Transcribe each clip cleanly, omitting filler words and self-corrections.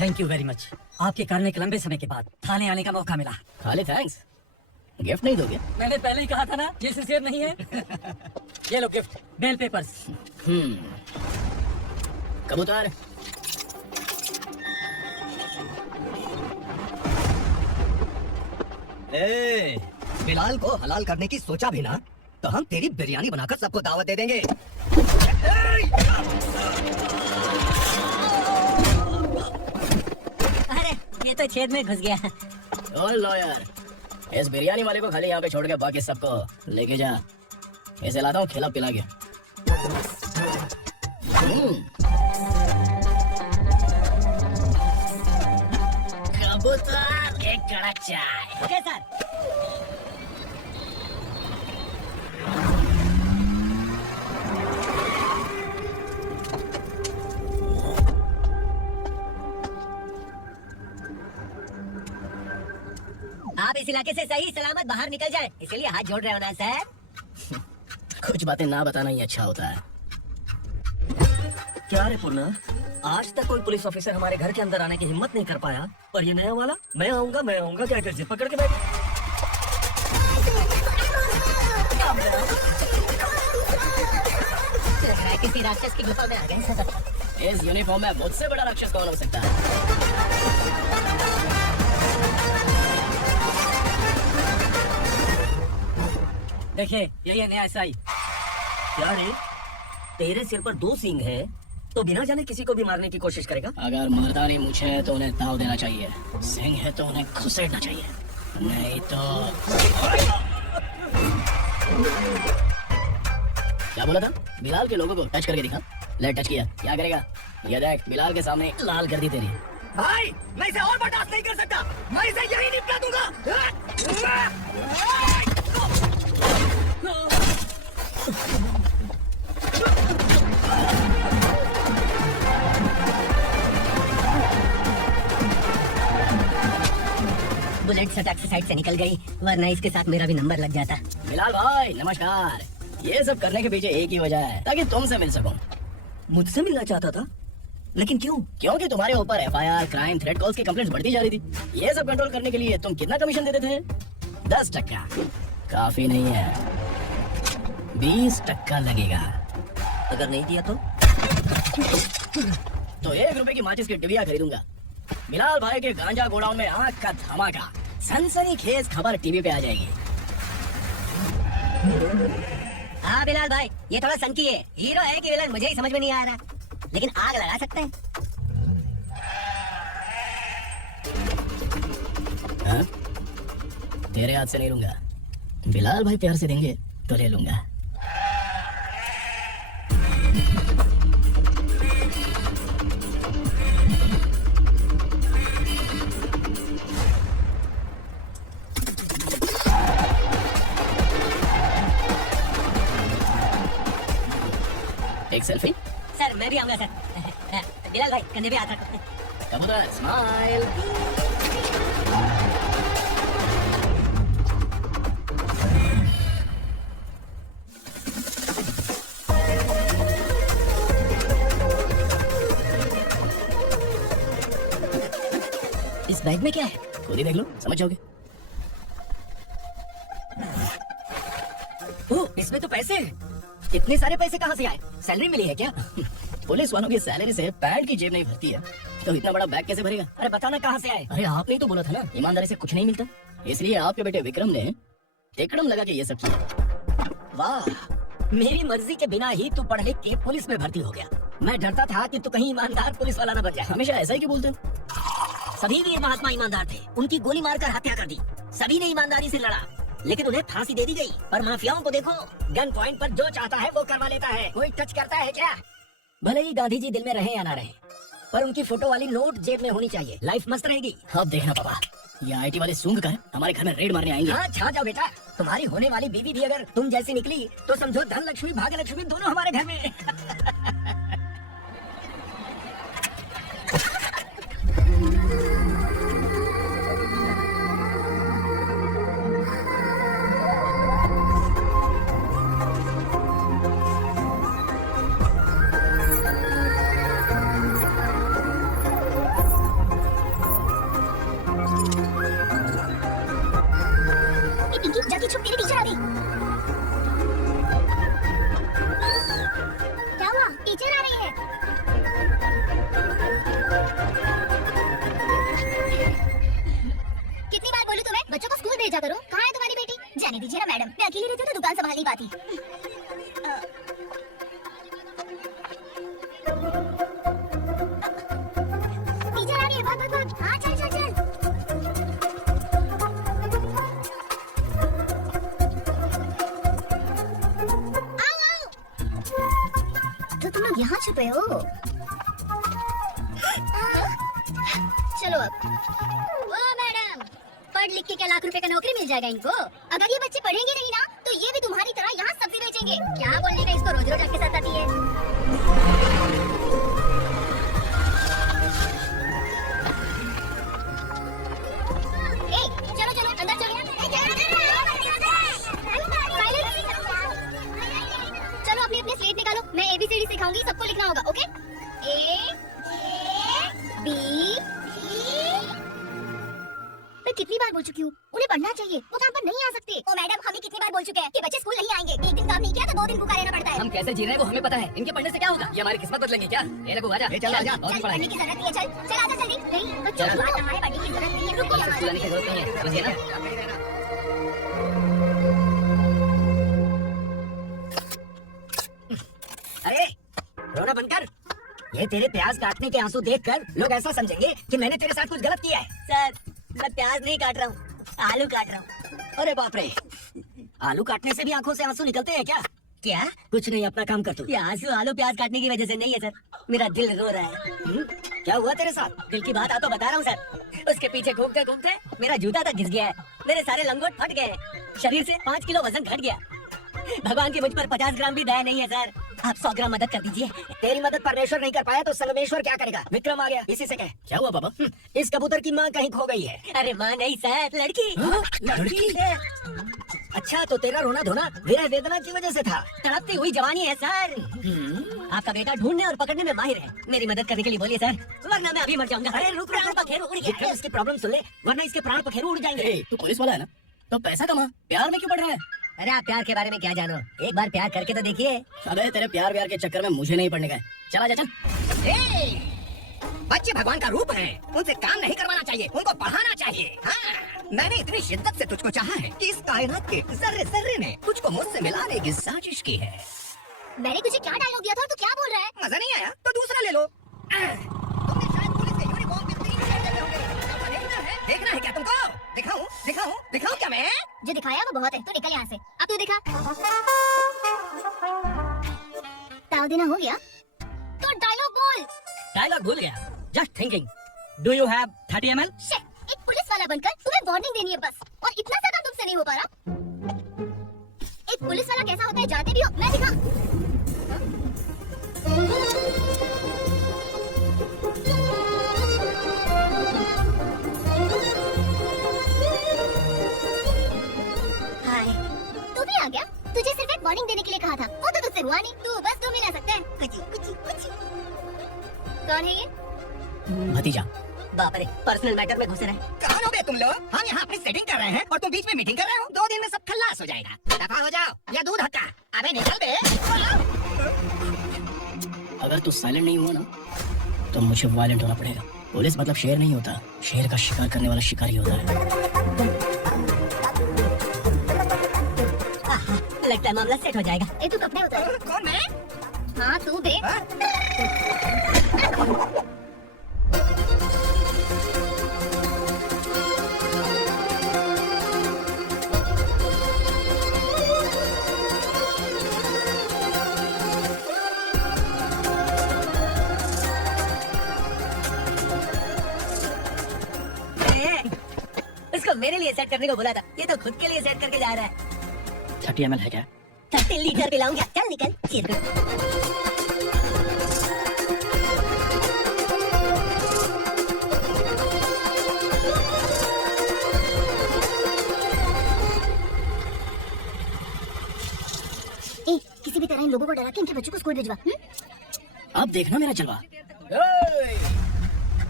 Thank you very much. आपके कारण एक लंबे समय के बाद थाने आने का मौका मिला। खाली थैंक्स, गिफ्ट नहीं दोगे? मैंने पहले ही कहा था ना, ये सिंसियर नहीं है। ये लो गिफ्ट, बेल पेपर्स। कबूतर, ए, बिलाल को हलाल करने की सोचा भी ना तो हम तेरी बिरयानी बनाकर सबको दावत दे देंगे। अरे ये तो छेद में घुस गया। ओ लॉयर, इस बिरयानी वाले को खाली यहाँ पे छोड़ के बाकी सबको लेके जा। ऐसे लाता हूँ खिला पिला के। कबूतर, एक कड़क चाय। Okay sir. आप इस इलाके से सही सलामत बाहर निकल जाए, इसीलिए हाथ जोड़ रहे हो ना सर। कुछ बातें ना बताना ही अच्छा होता है। क्या रे पूर्णा, आज तक कोई पुलिस ऑफिसर हमारे घर के अंदर आने की हिम्मत नहीं कर पाया, पर ये नया वाला मैं आऊंगा क्या कर पकड़ के बैठ। लग रहा है किसी राक्षस की गुफा में आ गए। इस यूनिफॉर्म में मुझसे बड़ा राक्षस कौन हो सकता है? देखिए यही है नया एसआई। क्या रे, तेरे सिर पर 2 सींग है तो बिना जाने किसी को भी मारने की कोशिश करेगा? अगर मर्दानी मूछें है तो उन्हें ताव देना चाहिए, सिंह है तो उन्हें घुसेड़ना चाहिए, नहीं तो। क्या बोला था? बिलाल के लोगों को टच करके दिखा। ले टच किया, क्या करेगा? ये देख, बिलाल के सामने लाल कर दी तेरी। भाई मैं इसे और बर्दाश्त नहीं कर सकता, मैं इसे यही निपटा दूंगा। बुलेट सटक से साइड से निकल गई, वरना इसके साथ मेरा भी नंबर लग जाता। बिलाल भाई नमस्कार। ये सब करने के पीछे एक ही वजह है, ताकि तुमसे मिल सकूं। मुझसे मिलना चाहता था, लेकिन क्यों? क्योंकि तुम्हारे ऊपर एफआईआर, क्राइम, थ्रेट कॉल्स की कंप्लेंट्स बढ़ती जा रही थी। ये सब कंट्रोल करने के लिए तुम कितना कमीशन देते थे? 10%। काफी नहीं है, 20% लगेगा। अगर नहीं दिया तो 1 रुपए की माचिस की डिबिया खरीदूंगा। बिलाल भाई के गांजा गोडाउन में आग का धमाका, सनसनीखेज खबर टीवी पे आ जाएगी। हाँ बिलाल भाई, ये थोड़ा सनकी है, हीरो है कि विलन मुझे ही समझ में नहीं आ रहा, लेकिन आग लगा सकते हैं। हाँ? तेरे हाथ से नहीं लूंगा, बिलाल भाई प्यार से देंगे तो ले लूंगा। एक सेल्फी? सर मैं भी आऊंगा सर। बिलाल भाई कंधे पे हाथ रखो। कबूतर स्माइल। इस बैग में क्या है? खुद ही देख लो, समझ जाओगे। ओह, इसमें तो पैसे हैं। इतने सारे पैसे कहाँ से आए? सैलरी मिली है क्या? पुलिस वालों की सैलरी से पैंट की जेब नहीं भरती है, तो इतना बड़ा बैग कैसे भरेगा? अरे बताना कहाँ से आए? अरे आपने ही तो बोला था ना, ईमानदारी से कुछ नहीं मिलता, इसलिए आपके बेटे विक्रम ने टिकड़म लगा के ये सब किया। वाह, मेरी मर्जी के बिना ही तू पढ़ लिख के पुलिस में भर्ती हो गया। मैं डरता था कि तू कहीं ईमानदार पुलिस वाला न बन जाए। हमेशा ऐसा ही क्यों बोलते हो? सभी वीर महात्मा ईमानदार थे, उनकी गोली मारकर हत्या कर दी। सभी ने ईमानदारी से लड़ा, लेकिन उन्हें फांसी दे दी गई। पर माफियाओं को देखो, गन पॉइंट पर जो चाहता है वो करवा लेता है। कोई टच करता है क्या? भले ही गांधी जी दिल में रहे या ना रहे, पर उनकी फोटो वाली नोट जेब में होनी चाहिए। लाइफ मस्त रहेगी। अब देखना पापा, ये आईटी वाले सूंघ कर हमारे घर में रेड मारने आएंगे। हाँ छा जाओ बेटा, तुम्हारी होने वाली बीवी भी अगर तुम जैसी निकली तो समझो धन लक्ष्मी भाग्य लक्ष्मी दोनों हमारे घर में। अभी। क्या हुआ? टीचर आ रही है। कितनी बार बोलूं तुम्हें बच्चों को स्कूल भेजा करो। कहाँ है तुम्हारी बेटी? जाने दीजिए ना मैडम, मैं अकेली रहती हूँ तो दुकान संभाल नहीं पाती। टीचर आ रही है, भाग भाग भाग। हाँ चल चल चल। आओ आओ। तो तुम लोग यहाँ छुपे हो? चलो अब। ओ मैडम, पढ़ लिख के क्या लाख रुपए का नौकरी मिल जाएगा इनको? अगर ये बच्चे पढ़ेंगे नहीं ना तो ये भी तुम्हारी तरह यहाँ सब्जी बेचेंगे। क्या बोलने का, इसको रोज रोज आपके साथ आती है। ए, चलो चलो अंदर चलो। चलो अपनी अपनी स्लेट निकालो, मैं ABCD सिखाऊंगी, सबको लिखना होगा। ओके? A B। मैं कितनी बार बोल चुकी हूँ, उन्हें पढ़ना चाहिए, वो काम पर नहीं आ सकते। ओ मैडम, हम भी कितनी बार बोल चुके हैं कि बच्चे स्कूल नहीं आएंगे। एक दिन काम नहीं किया तो 2 दिन भूखा रहना पड़ता है। हम कैसे जी रहे हैं वो हमें पता है, इनके पढ़ने से क्या होगा? ये हमारी किस्मत बदलेंगे क्या? ये रघु आजा, चल आजा। और भी चल, पढ़ाएंगे। पढ़ने की जरूरत नहीं है। चल चल आजा जल्दी। नहीं बच्चों को बाहर नहाए पढ़ने की जरूरत नहीं है। रुको यहाँ। स्कूल आने की जरूरत नहीं है, समझिए ना? अरे रोना बंद कर। ये तेरे प्याज काटने के आंसू देखकर लोग ऐसा समझेंगे कि मैंने तेरे साथ कुछ गलत किया है। सर, मैं प्याज नहीं काट रहा हूँ, आलू काट रहा हूँ। अरे बाप रे, आलू काटने से भी आंखों से आंसू निकलते हैं क्या? क्या? कुछ नहीं, अपना काम कर तू। ये आंसू आलू प्याज काटने की वजह से नहीं है सर, मेरा दिल रो रहा है। क्या हुआ तेरे साथ? दिल की बात आप तो बता रहा हूँ सर। उसके पीछे घूमते घूमते मेरा जूता तक घिस गया है, मेरे सारे लंगोट फट गए, शरीर से 5 किलो वजन घट गया। भगवान की मुझ पर 50 ग्राम भी दया नहीं है सर, आप 100 ग्राम मदद कर दीजिए। तेरी मदद परमेश्वर नहीं कर पाया तो संगमेश्वर क्या करेगा? विक्रम आ गया, इसी से कह। क्या हुआ बाबा? इस कबूतर की माँ कहीं खो गई है। अरे माँ नहीं सर, लड़की। लड़की? अच्छा, तो तेरा रोना धोना विरह वेदना की वजह से था। तड़पती हुई जवानी है सर। आपका बेटा ढूंढने और पकड़ने में माहिर है, मेरी मदद करने के लिए बोलिए सर, वरना मैं अभी मर जाऊंगा। अरे रुक, प्राण पखेरु उड़ गया। विक्रम, इसकी प्रॉब्लम सुन ले, वरना इसके प्राण पखेरु उड़ जाएंगे। तू पुलिस वाला है ना, तो पैसा कमा, प्यार में क्यों पड़ रहा है? अरे आप प्यार के बारे में क्या जानो, एक बार प्यार करके तो देखिए। अबे तेरे प्यार व्यार के चक्कर में मुझे नहीं पड़ने का है। चला जा चल। बच्चे भगवान का रूप हैं, उनसे काम नहीं करवाना चाहिए, उनको पढ़ाना चाहिए। हाँ, मैंने इतनी शिद्दत से तुझको चाहा है कि इस कायनात के जर्रे जर्रे ने तुझको मुझसे मिलाने की साजिश की है। मैंने तुझे क्या डायलॉग दिया था और तू क्या बोल रहा है? मजा नहीं आया तो दूसरा ले लो। तुमने शायद पुलिस के यूनिफॉर्म के 3 शेड देखे होंगे। देखना है क्या तुमको? दिखाऊं दिखाऊं दिखाऊं क्या मैं? जो दिखाया वो बहुत है, तू निकल यहाँ से। अब तू दिखा। ताव देना हो गया तो डायलॉग बोल। डायलॉग भूल गया। Just thinking, do you have 30 ml? Shit, एक पुलिस वाला बनकर तुम्हें वार्निंग देनी है बस, और इतना सा काम तुमसे नहीं हो पा रहा। एक पुलिस वाला कैसा होता है जानते भी हो? मैं दिखा। हाय, तू भी आ गया? तुझे सिर्फ एक वार्निंग देने के लिए कहा था, वो तो तुझसे हुआ नहीं। तू बस 2 मिला सकता है। कुछ कुछ कुछ। कौन है ये? भतीजा। बाप रे, पर्सनल मैटर में घुस रहे हैं। कहाँ हो बे तुम लोग? हम यहाँ अपनी सेटिंग कर रहे हैं और तुम बीच में मीटिंग कर रहे हो। 2 दिन में सब खल्लास हो जाएगा। दफा हो जाओ या दूध हक्का। अबे निकल बे। अगर तू साइलेंट नहीं हुआ ना तो मुझे वायलेंट होना पड़ेगा। पुलिस मतलब शेर नहीं होता, शेर का शिकार करने वाला शिकारी होता है। लगता है मामला सेट हो जाएगा। ए तू कपड़े उतार। कौन मैं? हाँ तू बे। उसको मेरे लिए सेट करने को बोला था, ये तो खुद के लिए सेट करके जा रहा है। 30 ml है क्या? 30 लीटर पिलाऊंगा। चल निकल। ए, किसी भी तरह इन लोगों को डरा के इनके बच्चों को स्कूल भिजवा। अब देखना मेरा जलवा।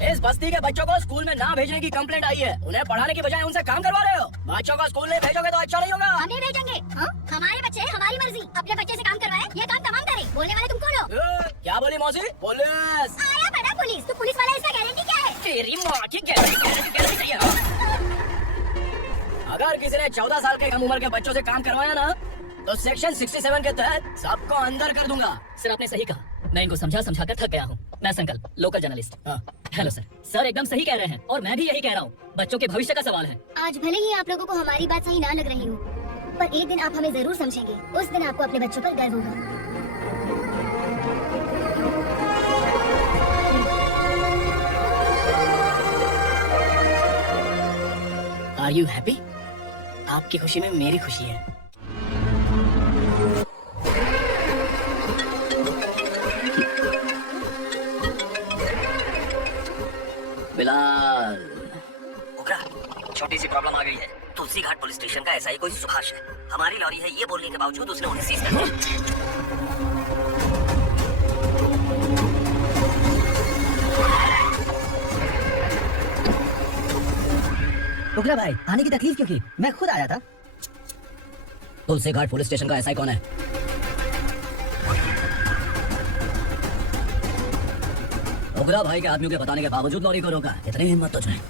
इस बस्ती के बच्चों को स्कूल में ना भेजने की कंप्लेंट आई है। उन्हें पढ़ाने की बजाय उनसे काम करवा रहे हो। बच्चों को स्कूल नहीं भेजोगे तो अच्छा नहीं होगा। हम नहीं भेजेंगे, मौसी? पुलिस! आया बड़ा पुलिस। तो पुलिस वाला इसका गारंटी क्या है? तेरी माँ की गारंटी चाहिए हाँ? अगर किसी ने 14 साल के कम उम्र के बच्चों से काम करवाया ना, तो सेक्शन 67 के तहत सबको अंदर कर दूंगा। सर आपने सही कहा, मैं इनको समझा समझा कर थक गया हूँ। मैं संकल्प, local journalist. Hello sir. Sir एकदम सही कह रहे हैं और मैं भी यही कह रहा हूँ। बच्चों के भविष्य का सवाल है। आज भले ही आप लोगों को हमारी बात सही ना लग रही हो, पर एक दिन आप हमें जरूर समझेंगे। उस दिन आपको अपने बच्चों पर गर्व होगा। Are you happy? आपकी खुशी में मेरी खुशी है। बिलाल, उगरा, छोटी सी प्रॉब्लम आ गई है। तुलसी घाट पुलिस स्टेशन का एसआई कोई सुभाष है। हमारी लॉरी है ये बोलने के बावजूद उसने उन्हें सीज कर दिया। उगरा भाई, आने की तकलीफ क्यों की? मैं खुद आया था। तुलसी घाट पुलिस स्टेशन का एसआई कौन है? उगरा भाई के आदमियों के बताने के बावजूद लॉरी को रोका। इतनी हिम्मत तो चाहिए।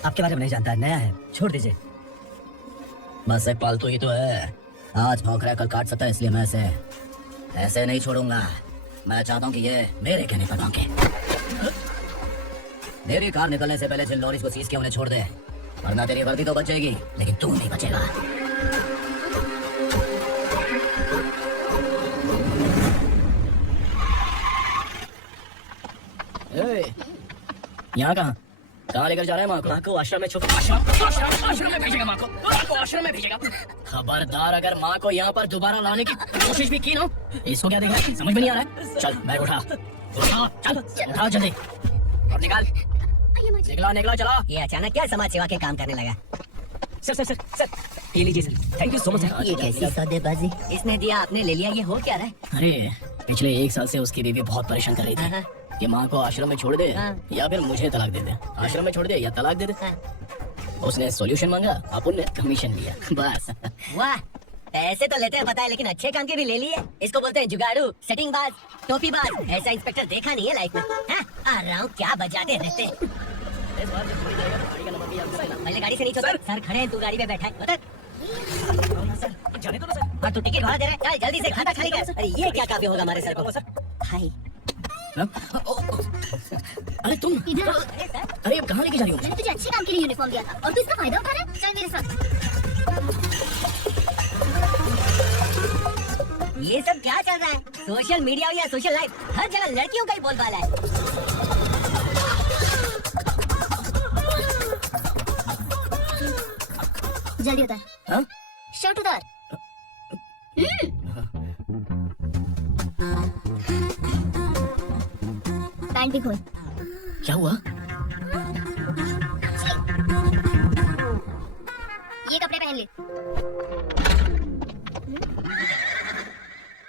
आपके बारे में नहीं जानता, नया है, छोड़ दीजिए। बस एक पालतू ही तो है। आज भौंक रहा है, कल काट सकता है, इसलिए मैं इसे ऐसे नहीं छोड़ूंगा। मैं चाहता हूँ कि ये मेरे कहने पर भौंके। मेरी कार निकलने से पहले जिन लॉरीज को सीज किया उन्हें छोड़ दे, वरना तेरी वर्दी तो बच जाएगी, लेकिन तू नहीं बचेगा। यहाँ कहाँ लेकर जा रहा है माँ को? माँ को आश्रम में आश्रम में भेजेगा। माँ को आश्रम में भेजेगा। खबरदार, अगर माँ को यहाँ पर दोबारा लाने की कोशिश भी की ना, इसको क्या देखा है? समझ में नहीं आ रहा है। चल बैग उठा, चल उठा जल्दी और निकाल। निकला चला। ये अचानक क्या समाज सेवा के काम करने लगा? सर ये लीजिए sir. Thank you so much sir. ये कैसी सौदेबाजी? इसने दिया, आपने ले लिया, ये हो क्या रहा है? अरे पिछले 1 साल से उसकी बीवी बहुत परेशान कर रही थी कि माँ को आश्रम में छोड़ दे या फिर मुझे तलाक दे दे। आश्रम में छोड़ दे या तलाक दे दे। उसने सॉल्यूशन मांगा, अपन ने कमीशन लिया, बस। वाह, पैसे तो लेते हैं पता है, लेकिन अच्छे काम के भी ले लिए। इसको बोलते हैं जुगाड़ू, सेटिंग बाज, टोपी बाज। ऐसा इंस्पेक्टर देखा नहीं है लाइफ में। आ रहा हूँ, क्या बजाते रहते हैं। पहले गाड़ी से नहीं छोड़। सर खड़े हैं, तू गाड़ी में बैठा है, बता। जाने दो ना सर। और तू टिकट भाड़ा दे रहा है? चल जल्दी से खाता खाली कर। अरे ये क्या काफी होगा हमारे सर को? हाय अरे तुम इधर आओ। अरे अब कहाँ लेके जा रही हो? मैंने तुझे अच्छे काम के लिए यूनिफॉर्म दिया था और तू इसका फायदा उठा रहा है। चल मेरे साथ। ये सब क्या चल रहा है? सोशल मीडिया हो या सोशल लाइफ, हर जगह लड़कियों का ही बोलबाला है। जल्दी उतार। हाँ? शर्ट उतार। पैंट भी खोल। क्या हुआ? ये कपड़े पहन ले।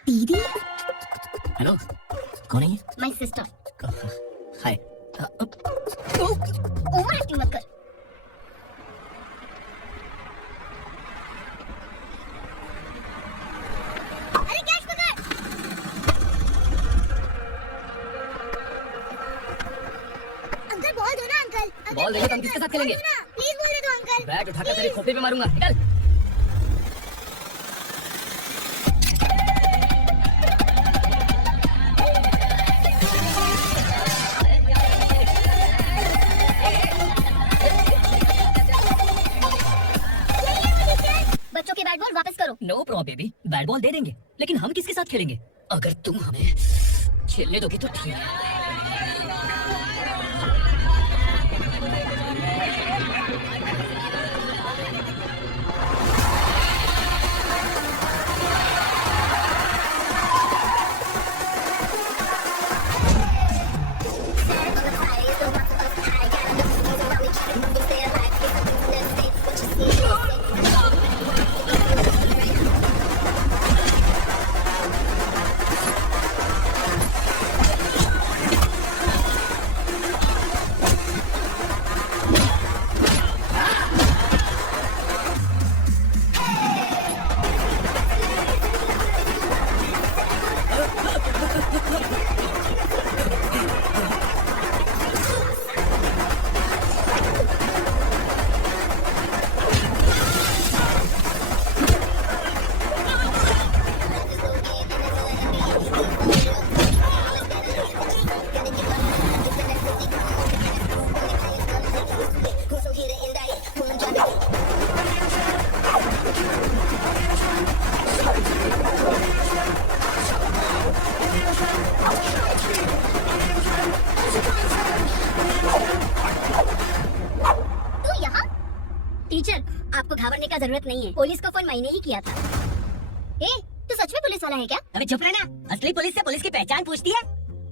दीदी, हेलो, कौन है ये? My sister. Hi. Over acting मत कर। अरे कैच पकड़। अंकल बॉल दो ना अंकल। बॉल देंगे तो हम किसके साथ खेलेंगे? प्लीज बॉल दे दो अंकल। बैट उठाकर तेरी खोपड़ी पे मारूंगा। निकल। बच्चों के बैट बॉल वापस करो। No problem baby, bat ball दे देंगे, लेकिन हम किसके साथ खेलेंगे? अगर तुम हमें खेलने दोगे तो ठीक है। जरूरत नहीं है, पुलिस को फोन मैंने ही किया था। ए, तू सच में पुलिस वाला है क्या? अबे चुप रहना, असली पुलिस से पुलिस की पहचान पूछती है?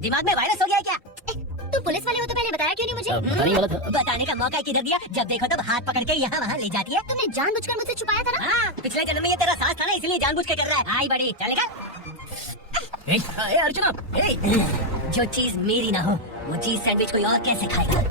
दिमाग में वायरस हो गया है क्या? तू पुलिस वाले हो तो पहले बताया क्यों नहीं मुझे? बताने वाला था। बताने का मौका किधर दिया? जब देखो तब हाथ पकड़ के यहाँ वहाँ ले जाती है। तुमने जानबूझकर मुझसे छुपाया था ना? हाँ, पिछले जन्म में ये तेरा सास था ना, इसलिए जानबूझ के कर रहा है। आई बड़ी, चलेगा? ए अर्चना, जो चीज मेरी ना हो, वो चीज सैंडविच कोई और कैसे खाएगा?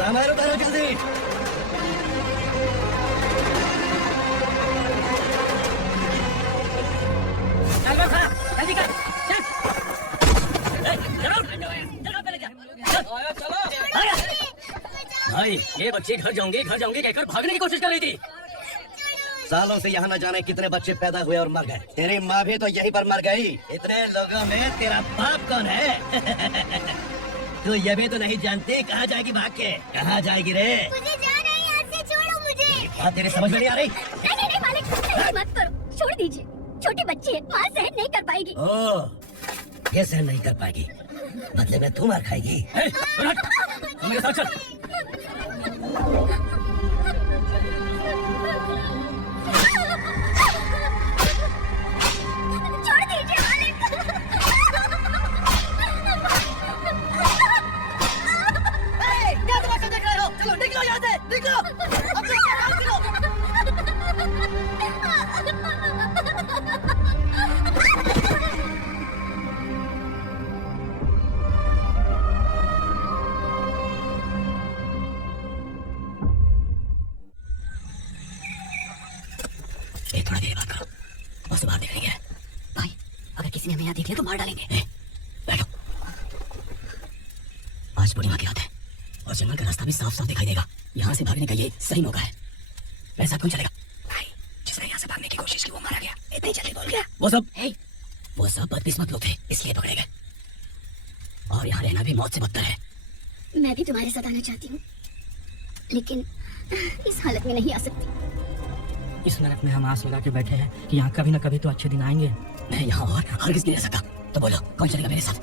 सामान उतारो जल्दी। चल बस, जल्दी कर, चल। भाई ये बच्चे घर जाऊंगे कहकर भागने की कोशिश कर रही थी। सालों से यहाँ न जाने कितने बच्चे पैदा हुए और मर गए। तेरी माँ भी तो यहीं पर मर गई। इतने लोगों में तेरा बाप कौन है? तू ये भी तो नहीं जानती कहाँ जाएगी भाग के? कहाँ जाएगी रे? मुझे जाना है, यहाँ से छोड़ो मुझे। बात तेरी समझ में नहीं आ रही? नहीं मालिक, ऐसे मत करो, छोड़ दीजिए। छोटी बच्ची है, माँ सहन नहीं कर पाएगी। ओह, ये सहन नहीं कर पाएगी, बदले में तू मार खाएगी। मेरे साथ चल। छोड़ दीजिए मालिक। क्या तमाशा देख रहे हो? चलो निकलो यहाँ से, निकलो। अब तो क्या काम करो? थोड़ा देर बात करो, बस बाहर देख लेंगे। भाई, अगर किसी ने हमें यहाँ देख लिया तो मार डालेंगे। बैठो। आज पूर्णिमा की रात है और जंगल का रास्ता भी साफ साफ दिखाई देगा। यहाँ से भागने का ये सही मौका है। मेरे साथ कौन चलेगा? भाई, जिसने यहाँ से भागने की कोशिश की वो मारा गया। इतनी जल्दी बोल गया। वो सब बदकिस्मत लोग थे, इसलिए पकड़े गए। और यहाँ रहना भी मौत से बदतर है। मैं भी तुम्हारे साथ आना चाहती हूँ, लेकिन इस हालत में नहीं आ सकती। इस नरक में हम आस लगा के बैठे हैं कि यहाँ कभी न कभी तो अच्छे दिन आएंगे। मैं यहाँ और हरगिज़ नहीं रह सकता। तो बोलो, कौन चलेगा मेरे साथ?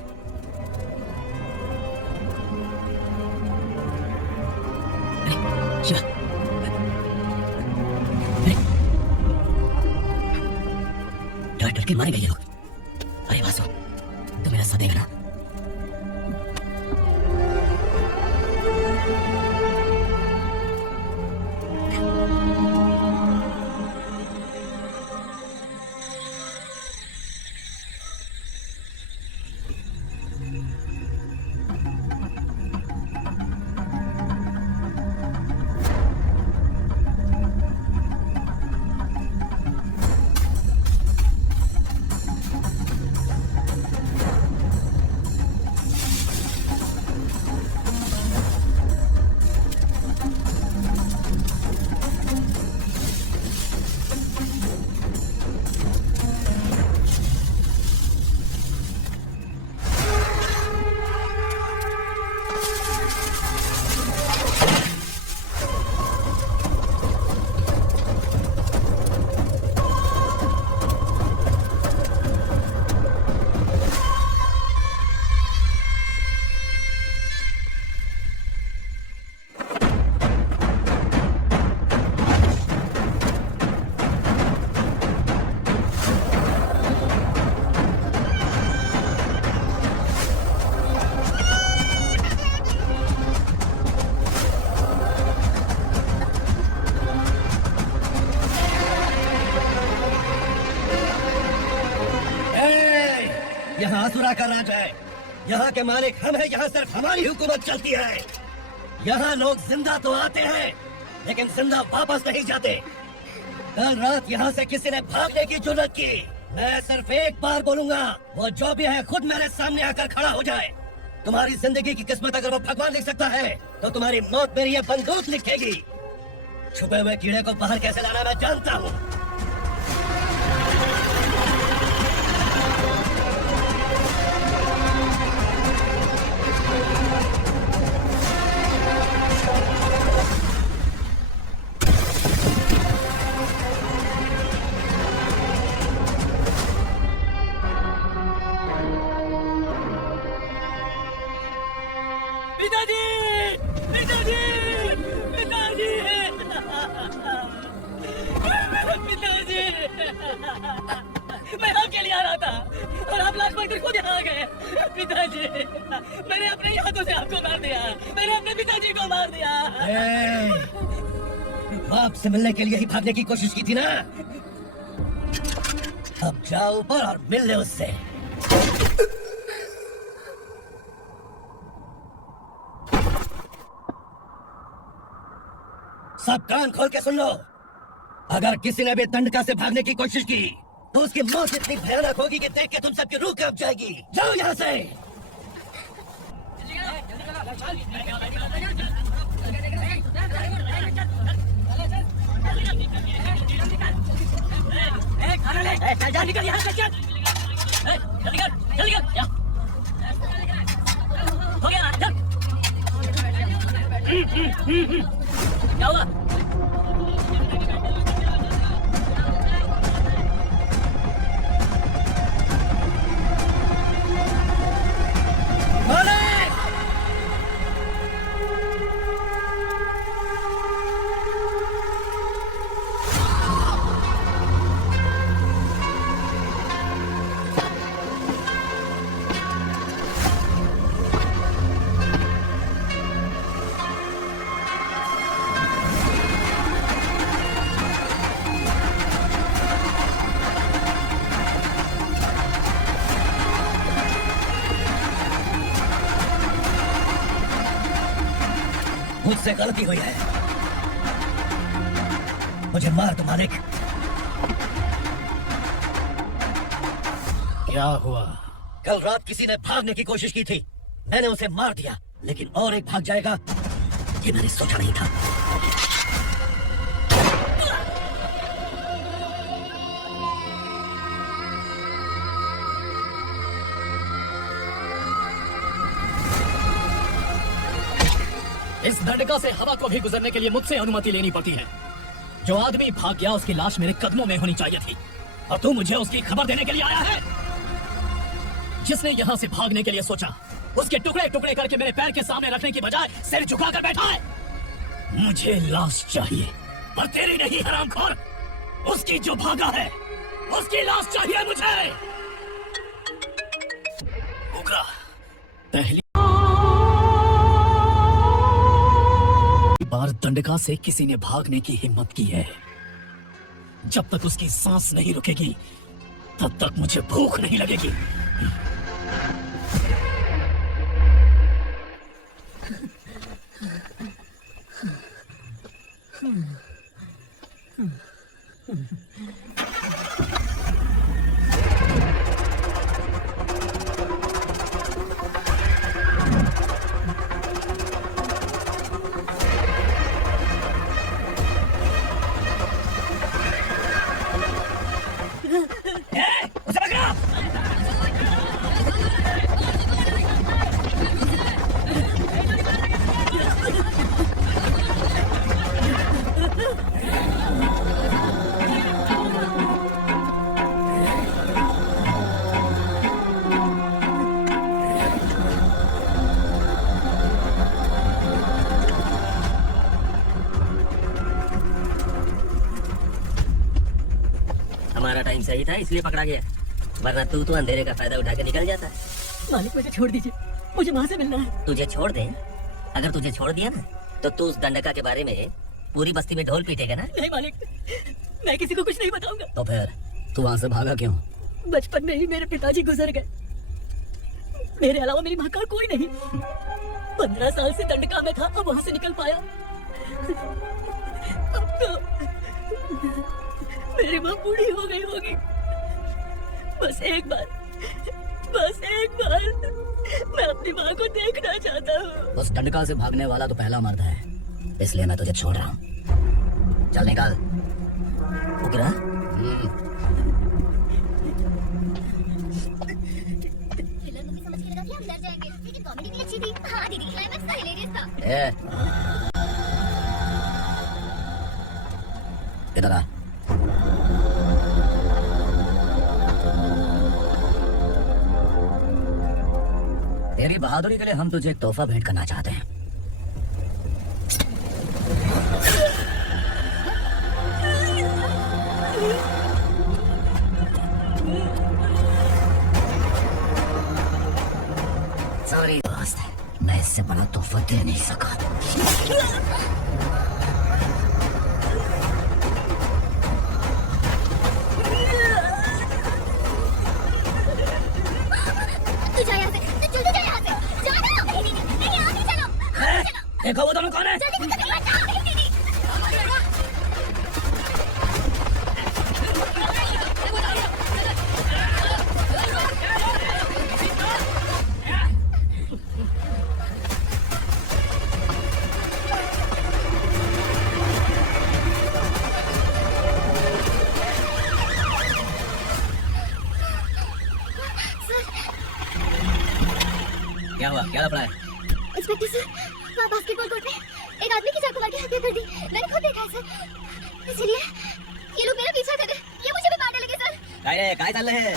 शिवा, डर डर के मारे गए ये लोग। अरे वासु, तो मेरा साथ देगा ना? यहाँ आसुरा का राज है। यहाँ के मालिक हम हैं, यहाँ सिर्फ हमारी हुकूमत चलती है। यहाँ लोग जिंदा तो आते हैं लेकिन जिंदा वापस नहीं जाते। कल रात यहाँ से किसी ने भागने की जुर्रत की, मैं सिर्फ एक बार बोलूंगा, वो जो भी है खुद मेरे सामने आकर खड़ा हो जाए। तुम्हारी जिंदगी की किस्मत अगर वो भगवान लिख सकता है तो तुम्हारी मौत मेरी ये बंदूक लिखेगी। छुपे हुए कीड़े को बाहर कैसे लाना मैं जानता हूँ। पिताजी, पिताजी, पिताजी, पिताजी, मैं आपके लिए आ रहा था और आप लाश बनकर खुद यहाँ आ गए। पिताजी, मैंने अपने ही हाथों से आपको मार दिया, मैंने अपने पिताजी को मार दिया। बाप से मिलने के लिए ही भागने की कोशिश की थी ना, अब जाओ ऊपर और मिल ले उससे। सब कान खोल के सुन लो, अगर किसी ने भी दंडका से भागने की कोशिश की तो उसकी मौत इतनी भयानक होगी कि देख के तुम सबकी रूह कांप जाएगी। जाओ यहाँ से। चल निकल यहाँ से, चल जल्दी कर, हो गया, चल। क्या हुआ? मुझसे गलती हुई है, मुझे मार दो मालिक। क्या हुआ? कल रात किसी ने भागने की कोशिश की थी, मैंने उसे मार दिया, लेकिन और एक भाग जाएगा ये मैंने सोचा नहीं था। इस दंडका से हवा को भी गुजरने के लिए मुझसे अनुमति लेनी पड़ती है। जो आदमी भाग गया उसकी लाश मेरे कदमों में होनी चाहिए थी, और तू मुझे उसकी खबर देने के लिए आया है। जिसने यहाँ से भागने के लिए सोचा उसके टुकड़े टुकड़े करके मेरे पैर के सामने रखने की बजाय सिर झुकाकर बैठा है। मुझे लाश चाहिए, पर तेरी नहीं हरामखोर, उसकी जो भागा है उसकी लाश चाहिए मुझे। उगरा, पहली बार दंडका से किसी ने भागने की हिम्मत की है। जब तक उसकी सांस नहीं रुकेगी तब तक मुझे भूख नहीं लगेगी। उसे पकड़ो। हमारा टाइम सही था इसलिए पकड़ा गया, वरना तू अंधेरे का फायदा उठा के निकल जाता। मालिक मुझे छोड़ दीजिए, मुझे वहाँ से मिलना है। तुझे छोड़ दे? अगर तुझे छोड़ दिया ना तो तू उस दंडका के बारे में पूरी बस्ती में ढोल पीटेगा ना। नहीं मालिक, मैं किसी को कुछ नहीं बताऊंगा। तो फिर तू वहाँ से भागा क्यों? बचपन में ही मेरे पिताजी गुजर गए, मेरे अलावा मेरी माँ का कोई नहीं। 15 साल से दंडका में था, अब वहां से निकल पाया। अब तो मेरी माँ बूढ़ी हो गई होगी। बस एक बार मैं अपनी माँ को देखना चाहता हूँ। उस दंडका से भागने वाला तो पहला मर्द है, इसलिए मैं तुझे छोड़ रहा हूँ। चल निकाल। उगरा, थ्रिलर मूवी समझ के लगा कि हम डर जाएंगे, लेकिन कॉमेडी भी अच्छी थी। हाँ दीदी, क्लाइमैक्स था हिलेरियस था। इधर आ। तेरी बहादुरी के लिए हम तुझे एक तोहफा भेंट करना चाहते हैं। सॉरी दोस्त, मैं इससे बड़ा तोहफा दे नहीं सका। तू जा यहाँ से, तू जल्दी जा यहाँ से। जा ना। नहीं दीदी, नहीं आगे चलो। देखो वो दोनों कौन है? जल्दी निकल के मत जाओ। नहीं दीदी। क्या हुआ? क्या लफड़ा है? इंस्पेक्टर सर, वहाँ बास्केटबॉल कोर्ट में एक आदमी की चाकू मार के हत्या कर दी। मैंने खुद देखा है सर। इसलिए ये लोग मेरा पीछा कर रहे हैं। ये मुझे भी मारने लगे सर। काय चल रहे हैं?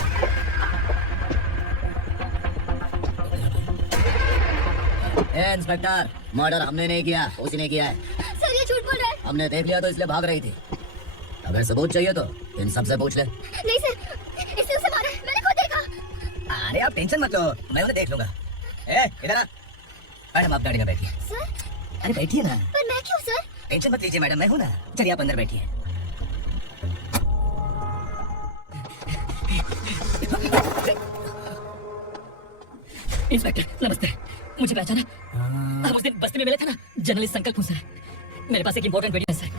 इंस्पेक्टर, मर्डर हमने नहीं किया, उसी ने किया है। सर ये झूठ बोल रहा है। हमने देख लिया तो इसलिए भाग रही थी। अगर सबूत चाहिए तो इन सबसे पूछ ले। नहीं सर, इसने उसे मारा है। मैंने खुद देखा। अरे आप टेंशन मत लो, मैं उन्हें देख लूंगा। इधर आ। मैडम आप गाड़ी में बैठिए। सर, अरे बैठिए ना। पर मैं क्यों सर? टेंशन मत लीजिए मैडम, मैं हूँ ना। चलिए आप अंदर बैठिए। इंस्पेक्टर नमस्ते, मुझे पहचाना? हम उस दिन बस्ती में मिले थे ना। जर्नलिस्ट संकल्प हूँ सर। मेरे पास एक इम्पोर्टेंट वीडियो है सर,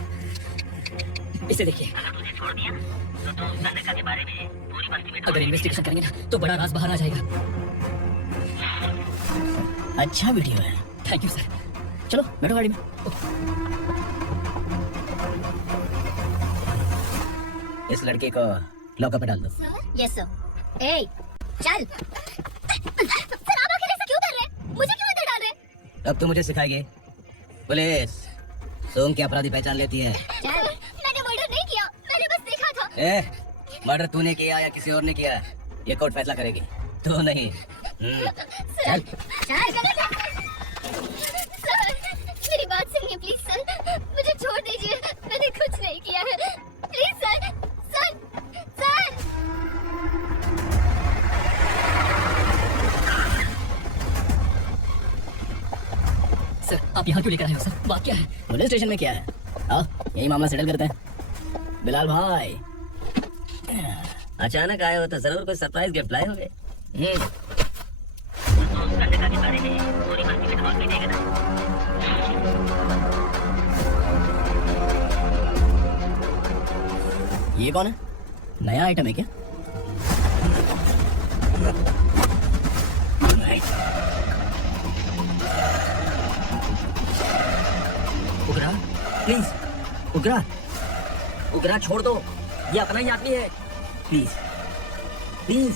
इसे देखिए। अगर इन्वेस्टिगेशन करेंगे ना तो बड़ा राज बाहर आ जाएगा। अच्छा वीडियो है। Thank you sir. चलो बैठो गाड़ी में। इस लड़के को लॉकअप में डाल दो। Sir yes sir. ए चल। सर आप आखिर ऐसा क्यों कर रहे हैं? मुझे क्यों अंदर डाल रहे हैं? अब तो मुझे सिखाएगी पुलिस। सोम की अपराधी पहचान लेती है। सर मैंने मर्डर नहीं किया, मैंने बस देखा था। मर्डर तूने किया या किसी और ने किया, ये कोर्ट फैसला करेगी, तू नहीं। सर गलत है। सर मेरी बात सुनिए प्लीज सर, मुझे छोड़ दीजिए। मैंने कुछ नहीं किया है। Please sir. Sir sir sir आप यहाँ क्यों लेकर आए हो सर? बात क्या है? पुलिस स्टेशन में क्या है? आओ यही मामला सेटल करते हैं। बिलाल भाई, अचानक आए हो तो जरूर कोई सरप्राइज गिफ्ट लाए होंगे। ये कौन है? नया आइटम है क्या? उगरा प्लीज, उगरा छोड़ दो, ये अपना ही आदमी है। Please please.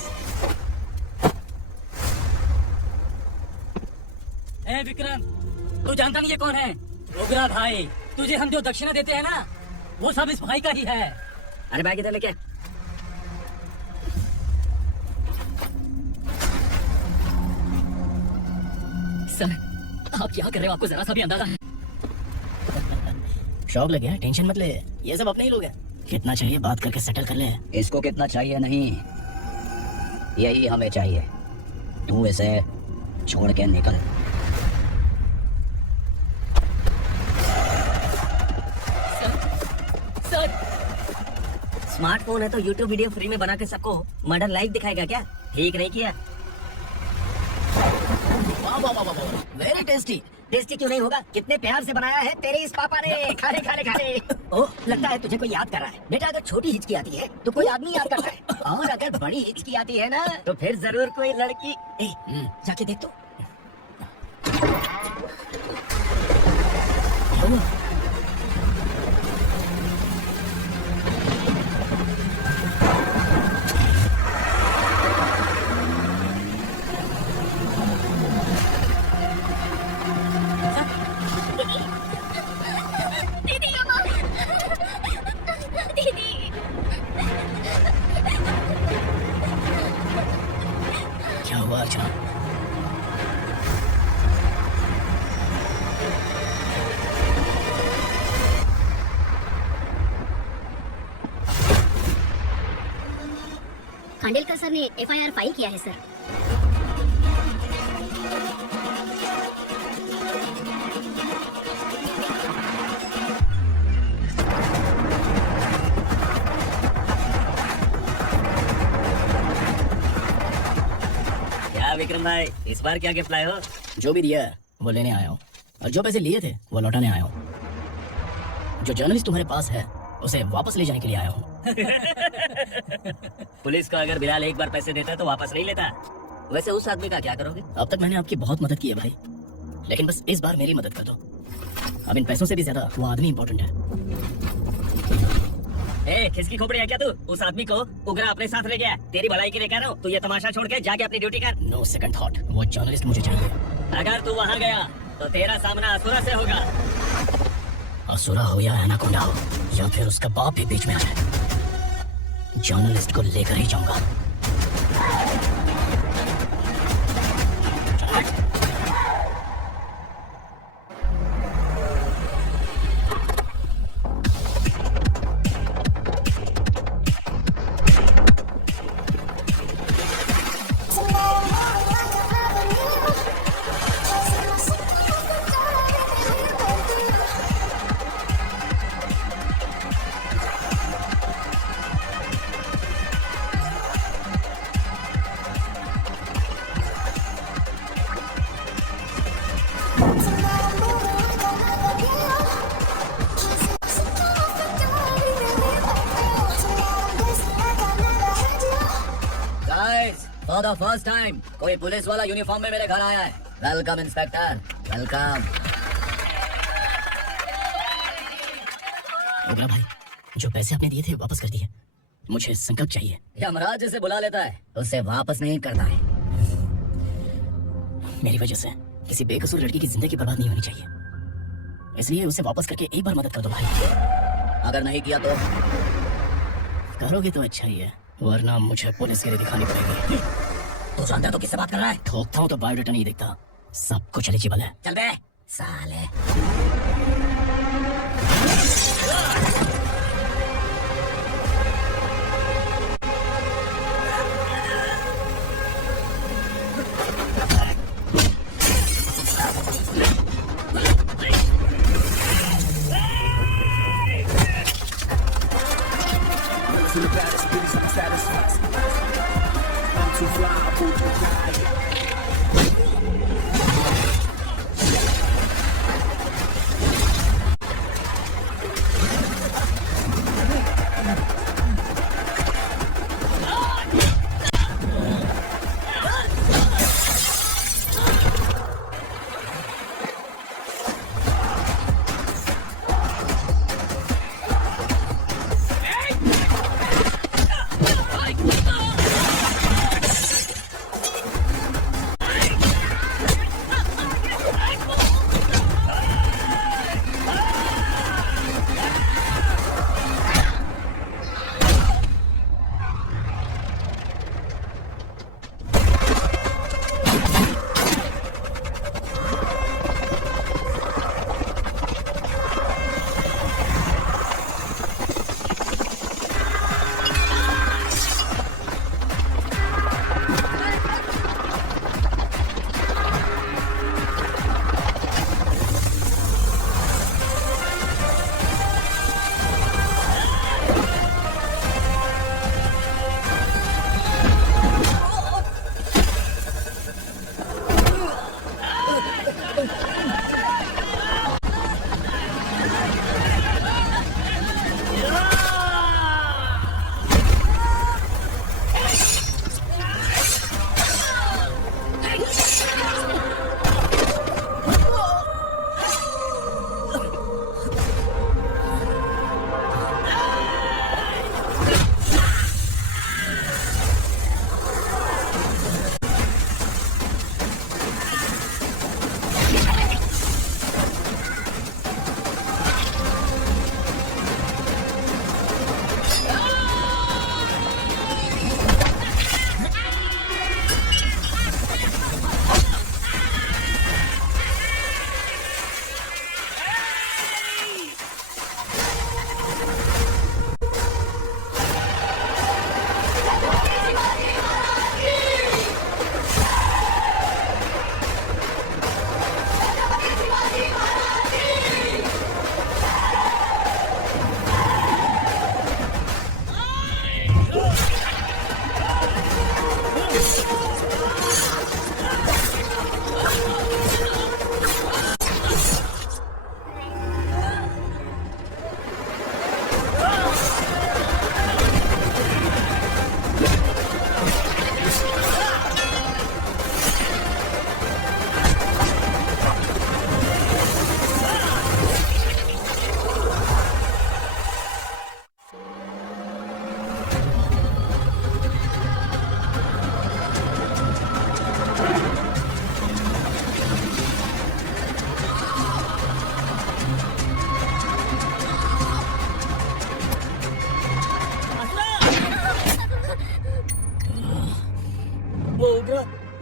ए विक्रम, तू जानता नहीं ये कौन है? उगरा भाई, तुझे हम जो दक्षिणा देते हैं ना, वो सब इस भाई का ही है। अरे भाई किधर लेके? सर आप क्या कर रहे हो? आपको जरा सा भी अंदाजा है? शौक लगे है, टेंशन मत ले, ये सब अपने ही लोग हैं। कितना चाहिए बात करके सेटल कर ले। इसको कितना चाहिए नहीं, यही हमें चाहिए। तू इसे छोड़ के निकल। सर स्मार्टफोन है तो YouTube वीडियो फ्री में बना के सबको मर्डर लाइव दिखाएगा क्या? ठीक नहीं किया। वाह वाह वाह वाह, वेरी टेस्टी। टेस्टी क्यों नहीं होगा? कितने प्यार से बनाया है तेरे इस पापा ने। खाले खाले खाले। ओह, लगता है तुझे कोई याद कर रहा है। बेटा, अगर छोटी हिचकी आती है तो कोई आदमी याद करता है, और अगर बड़ी हिचकी आती है ना तो फिर जरूर कोई लड़की। जाके देख तो। दीदी अम्मा, दीदी क्या हुआ अर्चना? खांडेलकर सर ने एफआईआर फाइल किया है सर। क्या विक्रम भाई, इस बार क्या गिफ्ट लाए हो? जो भी दिया है वो लेने आया हूँ, और जो पैसे लिए थे वो लौटाने आया हूँ। जो जर्नलिस्ट तुम्हारे पास है उसे वापस ले जाने के लिए आया हूँ। पुलिस को अगर बिलाल एक बार पैसे देता तो वापस नहीं लेता। वैसे उस आदमी का क्या करोगे? अब तक मैंने आपकी बहुत मदद की है भाई, लेकिन बस इस बार मेरी मदद कर दो। अब इन पैसों से भी ज्यादा वो आदमी इम्पोर्टेंट है। ए, खिसकी खोपड़ी है क्या तू? उस आदमी को उगरा अपने साथ ले गया। तेरी भलाई के लिए कह रहा हूँ, तू ये तमाशा छोड़ के जाके अपनी ड्यूटी कर। नो सेकंड थॉट, वो जर्नलिस्ट मुझे चाहिए। अगर तू वहाँ गया तो तेरा सामना असुरा से होगा। असुरा हो या एनाकोंडा हो, या फिर उसका बाप भी बीच में आ जाए, जर्नलिस्ट को लेकर ही जाऊंगा। फॉर द फर्स्ट टाइम कोई पुलिस वाला यूनिफॉर्म में मेरे घर आया है। Welcome inspector, welcome. ओबरा भाई, जो पैसे आपने दिए थे वापस कर दिए। मुझे संकल्प चाहिए। यमराज जिसे बुला लेता है उसे वापस नहीं करता है। मेरी वजह से किसी बेकसूर लड़की की जिंदगी बर्बाद नहीं होनी चाहिए, इसलिए उसे वापस करके एक बार मदद कर दो भाई। अगर नहीं किया तो? करोगे तो अच्छा ही है, वरना मुझे पुलिस के लिए दिखानी पड़ेगी। तू जानता है तो किससे बात कर रहा है? ठोकता हूँ तो बायोडाटा नहीं दिखता, सब कुछ एलिजिबल है। चल बे साले।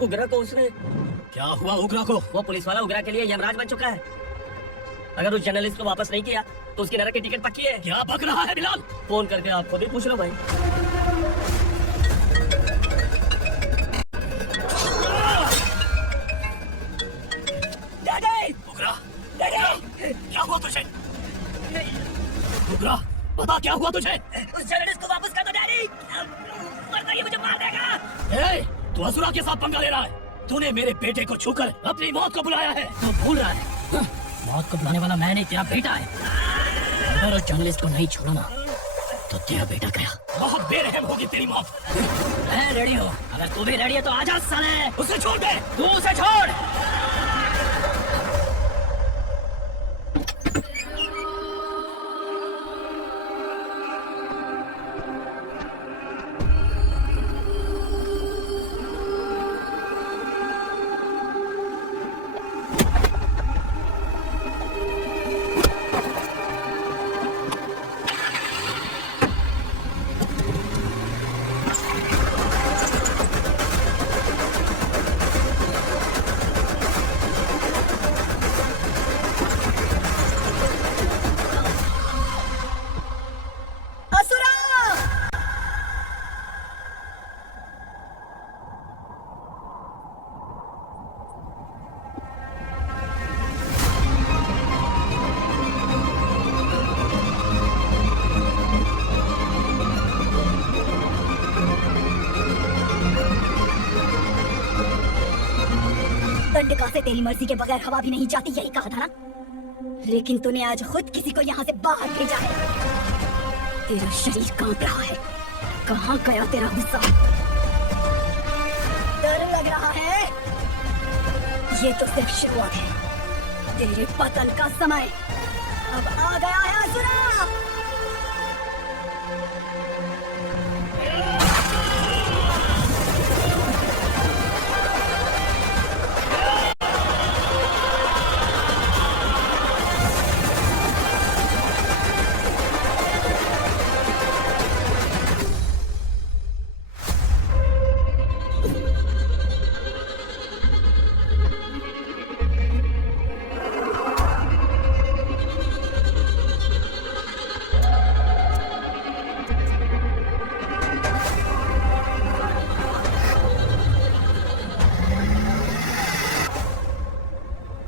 उग्रा को उसने, क्या हुआ उग्रा को? वो पुलिस वाला उग्रा के लिए यमराज बन चुका है। अगर उस जर्नलिस्ट को वापस नहीं किया तो उसकी नरक की टिकट पक्की है। क्या बक रहा है बिलाल? फोन करके आप खुद ही पूछ लो भाई। उग्रा, क्या हुआ तुझे? उग्रा, बता क्या हुआ तुझे? उस जर्नलिस्ट को वापस कर दो डैडी, वरना ये मुझे मार देगा। ए, तू असुरा के साथ पंगा ले रहा है। तूने मेरे बेटे को छूकर अपनी मौत को बुलाया है। तू भूल रहा है। हाँ, मौत को बुलाने वाला मैं नहीं, तेरा बेटा है। अगर उस जर्नलिस्ट को नहीं छोड़ा ना तो तेरा बेटा गया। बहुत बेरहम होगी तेरी मौत। मैं रेडी हूँ, अगर तू भी रेडी है तो आजा साले। उसे छोड़ दे। तू उसे छोड़। दंडका से तेरी मर्जी के बगैर हवा भी नहीं जाती, यही कहा था ना। लेकिन तूने आज खुद किसी को यहाँ से बाहर भेजा है। तेरा शरीर कांप रहा है। कहाँ गया तेरा गुस्सा? डर लग रहा है? ये तो सिर्फ शुरुआत है। तेरे पतन का समय अब आ गया है असुरा।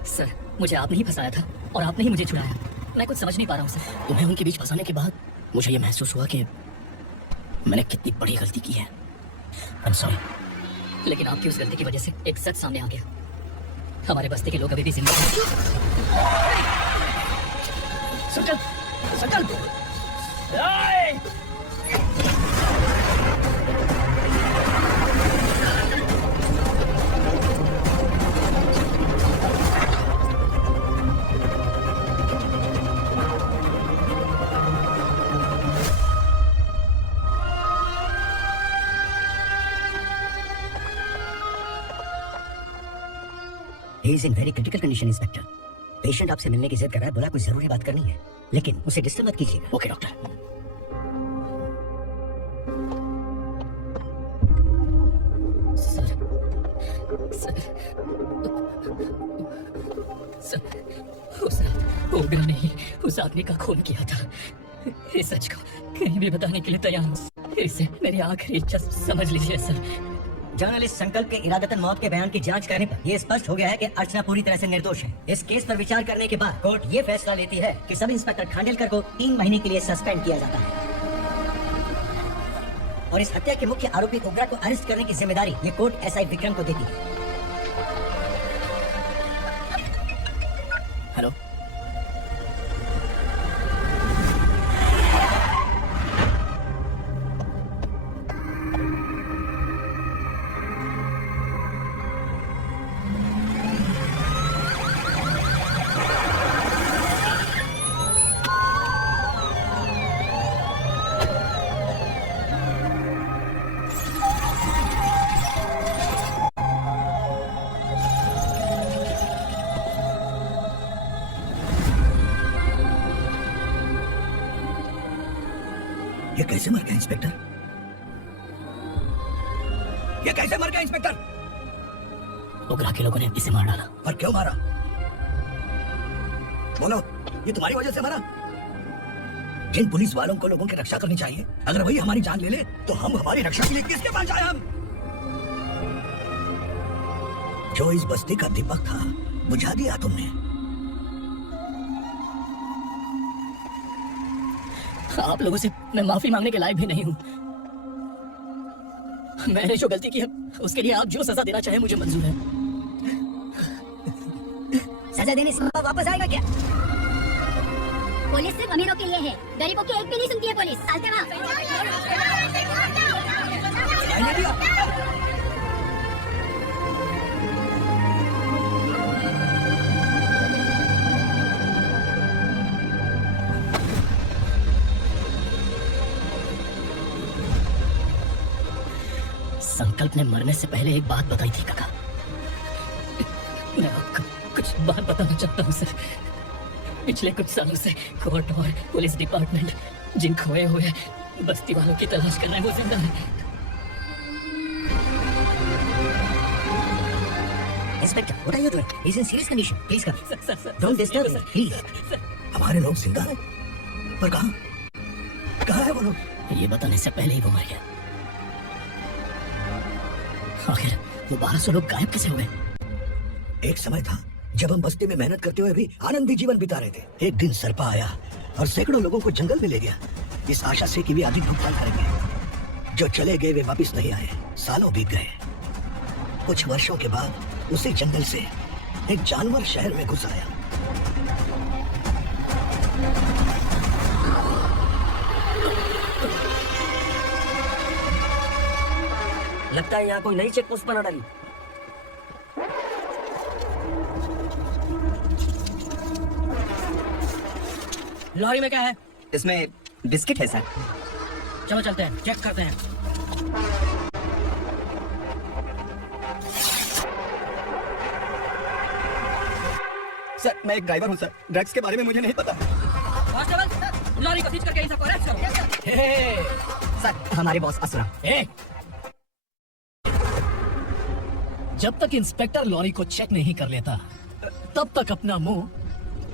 सर, मुझे आपने ही फंसाया था और आपने ही मुझे छुड़ाया। मैं कुछ समझ नहीं पा रहा हूँ सर। तुम्हें उनके बीच फंसाने के बाद मुझे ये महसूस हुआ कि मैंने कितनी बड़ी गलती की है। I'm sorry। लेकिन आपकी उस गलती की वजह से एक सच सामने आ गया। हमारे बस्ती के लोग अभी भी जिंदा हैं। संकल्प, संकल्प। He is in very critical condition, inspector. Patient आपसे मिलने की जिद कर रहा है, बोला कोई जरूरी बात करनी है, लेकिन उसे डिस्टर्ब मत कीजिएगा। Okay doctor. सर, उस रात उग्रा ने ही उस आदमी का खून किया था। इस सच को कहीं भी बताने के लिए तैयार हूँ। इसे मेरी आखिरी इच्छा समझ लीजिए सर। जर्नलिस्ट संकल्प के इरादतन मौत के बयान की जांच करने पर यह स्पष्ट हो गया है कि अर्चना पूरी तरह से निर्दोष है। इस केस पर विचार करने के बाद कोर्ट ये फैसला लेती है कि सब इंस्पेक्टर खांडेलकर को 3 महीने के लिए सस्पेंड किया जाता है और इस हत्या के मुख्य आरोपी उग्रा को अरेस्ट करने की जिम्मेदारी ये कोर्ट एसआई विक्रम को देती है। हेलो, ये कैसे मर गया इंस्पेक्टर? ये कैसे मर गया इंस्पेक्टर? ओगरा के लोगों ने इसे मार डाला। पर क्यों मारा? बोलो, ये तुम्हारी वजह से मारा? जिन पुलिस वालों को लोगों की रक्षा करनी चाहिए, अगर वही हमारी जान ले ले तो हम हमारी रक्षा के लिए किसके पास जाए? हम जो इस बस्ती का दीपक था बुझा दिया तुमने। आप लोगों से मैं माफी मांगने के लायक भी नहीं हूँ। मैंने जो गलती की है उसके लिए आप जो सजा देना चाहे मुझे मंजूर है। सजा देने से वापस आएगा क्या? पुलिस सिर्फ अमीरों के लिए है, गरीबों की एक भी नहीं सुनती है पुलिस। चलते वहाँ। संकल्प ने मरने से पहले एक बात बताई थी काका। मैं आपको कुछ बात बताना चाहता हूँ सर। पिछले कुछ सालों से कोर्ट और पुलिस डिपार्टमेंट जिन खोए हुए बस्ती वालों की तलाश कर रहे हैं वो जिंदा है। Inspector, what are you doing? He's in serious condition. Please come. Sir, Don't disturb him. Please. हमारे लोग जिंदा हैं, पर कहाँ? कहाँ है वो लोग? ये बताने से पहले ही वो मर गया। आखिर वो 1200 लोग गायब कैसे हुए? एक समय था जब हम बस्ती में मेहनत करते हुए भी आनंदी जीवन बिता रहे थे। एक दिन सरपा आया और सैकड़ों लोगों को जंगल में ले गया, इस आशा से कि वे अधिक भुगतान करेंगे। जो चले गए वे वापस नहीं आए। सालों बीत गए। कुछ वर्षों के बाद उसी जंगल से एक जानवर शहर में घुस आया। लगता है यहाँ कोई नई चेक पोस्ट बना डाली। लॉरी में क्या है? इसमें बिस्किट है सर। चलो चलते हैं, चेक करते हैं। सर मैं एक ड्राइवर हूँ सर, ड्रग्स के बारे में मुझे नहीं पता। कांस्टेबल, लॉरी को सीज करके इन सबको अरेस्ट करो। सर हमारे बॉस असुरा। जब तक इंस्पेक्टर लॉरी को चेक नहीं कर लेता तब तक अपना मुंह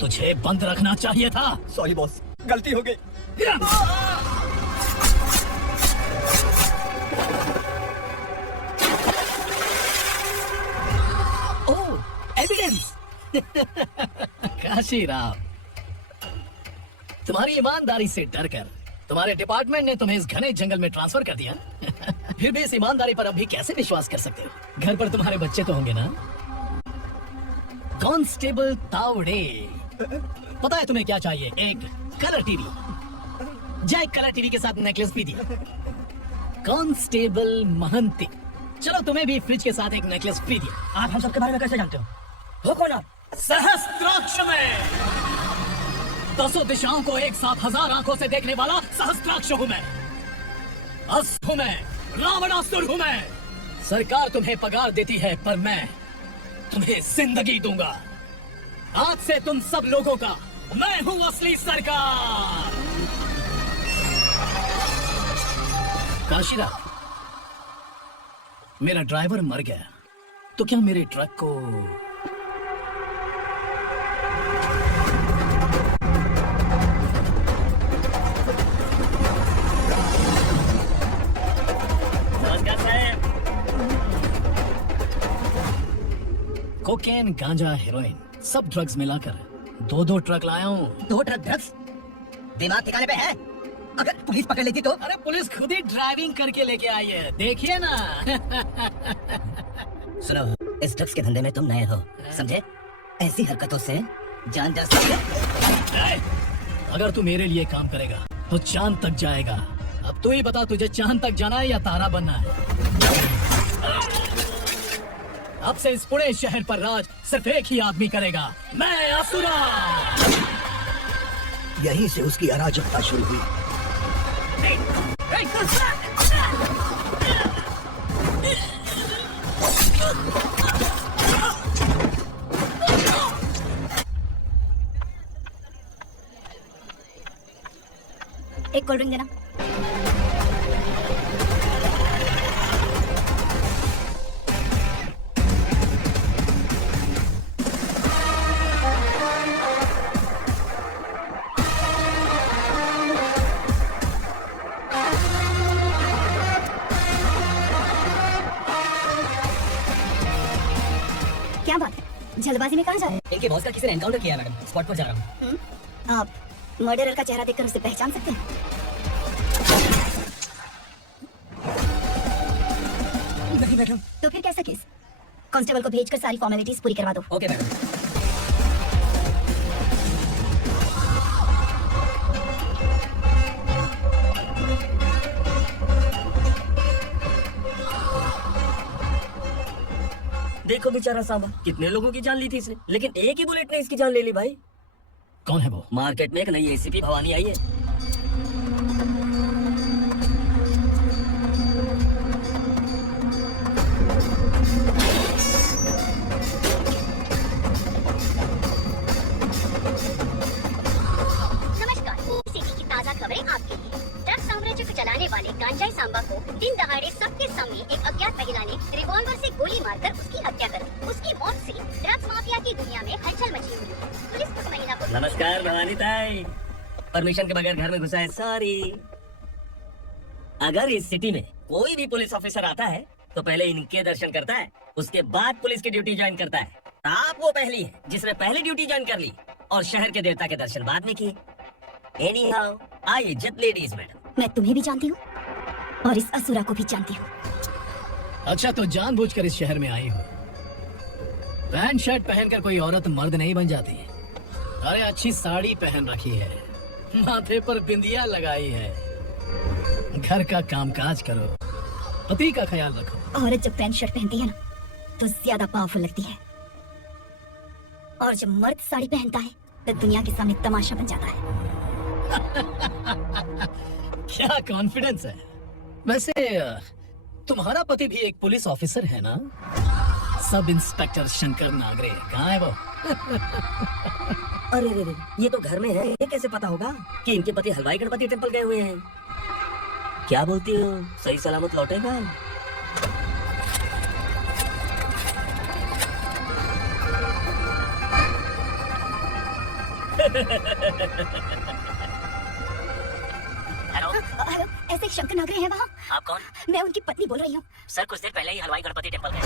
तुझे बंद रखना चाहिए था। सॉरी बॉस, गलती हो गई। ओह, एविडेंस। काशीराम, तुम्हारी ईमानदारी से डरकर तुम्हारे डिपार्टमेंट ने तुम्हें इस घने जंगल में ट्रांसफर कर दिया। फिर भी इस ईमानदारी पर अभी कैसे विश्वास कर सकते हो? घर पर तुम्हारे बच्चे तो होंगे ना? कांस्टेबल तावड़े, पता है तुम्हें क्या चाहिए? एक कलर टीवी। जय कलर टीवी के साथ नेकलेस भी दिया। कांस्टेबल महंती, चलो तुम्हें भी फ्रिज के साथ एक नेकलेस फ्री दिया। आप हम सबके बारे में कैसे जानते हो? हो कौन आप? सहस्त्राक्ष में 10 दिशाओं को एक साथ 1000 आंखों से देखने वाला सहस्त्राक्ष हूँ मैं। अस्त हूँ मैं, रावणासुर हूँ मैं। सरकार तुम्हें पगार देती है पर मैं तुम्हें जिंदगी दूंगा। आज से तुम सब लोगों का मैं हूँ असली सरकार। काशीराम, मेरा ड्राइवर मर गया तो क्या मेरे ट्रक को कोकेन, गांजा, हेरोइन सब ड्रग्स मिलाकर 2 ट्रक लाया हूँ। 2 ट्रक ड्रग्स? दिमाग ठिकाने पे है? अगर पुलिस पकड़ लेती तो? अरे पुलिस खुद ही ड्राइविंग करके लेके आई है, देखिए ना। सुनो, इस ड्रग्स के धंधे में तुम नए हो, समझे? ऐसी हरकतों से जान जा सकती है। अगर तू मेरे लिए काम करेगा तो चांद तक जाएगा। अब तू ही बता, तुझे चांद तक जाना है या तारा बनना है? अब से इस पुणे शहर पर राज सिर्फ एक ही आदमी करेगा, मैं असुरा। यहीं से उसकी अराजकता शुरू हुई। एक कोल्ड ड्रिंक देना। जल्दबाजी में कहाँ जा रहे इनके बॉस का किसी ने एनकाउंटर किया है मैडम, स्पॉट पर जा रहा हूँ। हैं? आप मर्डरर का चेहरा देखकर उसे पहचान सकते हैं? नहीं मैडम। तो फिर कैसा केस? कांस्टेबल को भेजकर सारी फॉर्मेलिटीज पूरी करवा दो। Okay madam. देखो बेचारा सांबा, कितने लोगों की जान ली थी इसने, लेकिन एक ही बुलेट ने इसकी जान ले ली भाई। कौन है वो? मार्केट में एक नई एसीपी भवानी आई है। नमस्कार, सिटी की ताज़ा खबरें आपके लिए। ड्रग्स साम्राज्य को चलाने वाले गांजाई सांबा को दिन दहाड़े सबके सामने एक अज्ञात महिला ने रिवॉल्वर से गोली मारकर उसकी हत्या कर दी। उसकी मौत से ड्रग्स माफिया की दुनिया में हलचल मची हुई है। पुलिस उस महिला को नमस्कार भवानी ताई, परमिशन के बगैर घर में घुसा है, सॉरी। अगर इस सिटी में कोई भी पुलिस ऑफिसर आता है तो पहले इनके दर्शन करता है, उसके बाद पुलिस की ड्यूटी ज्वाइन करता है। आप वो पहली है जिसने पहले ड्यूटी ज्वाइन कर ली और शहर के देवता के दर्शन बाद में किए। एनी हाउ, आइए जब लेडीज मैडम। मैं तुम्हें भी जानती हूँ और इस असुरा को भी जानती हूँ। अच्छा, तो जानबूझकर इस शहर में आई हो। पैंट शर्ट पहनकर कोई औरत मर्द नहीं बन जाती। अरे अच्छी साड़ी पहन रखी है, माथे पर बिंदिया लगाई है, घर का कामकाज करो, पति का ख्याल रखो। औरत जब पैंट शर्ट पहनती है ना तो ज्यादा पावरफुल लगती है, और जब मर्द साड़ी पहनता है तो दुनिया के सामने तमाशा बन जाता है। क्या कॉन्फिडेंस है। वैसे तुम्हारा पति भी एक पुलिस ऑफिसर है ना? सब इंस्पेक्टर शंकर नागरे कहाँ है वो? अरे रे, ये तो घर में है, ये कैसे पता होगा कि इनके पति हलवाई गणपति टेम्पल गए हुए हैं? क्या बोलती हो, सही सलामत लौटेगा? हेलो, हेलो, ऐसे एक शंकर नागरे हैं वहाँ? आप कौन? मैं उनकी पत्नी बोल रही हूँ। सर कुछ देर पहले ही हलवाई गणपति टेम्पल गए।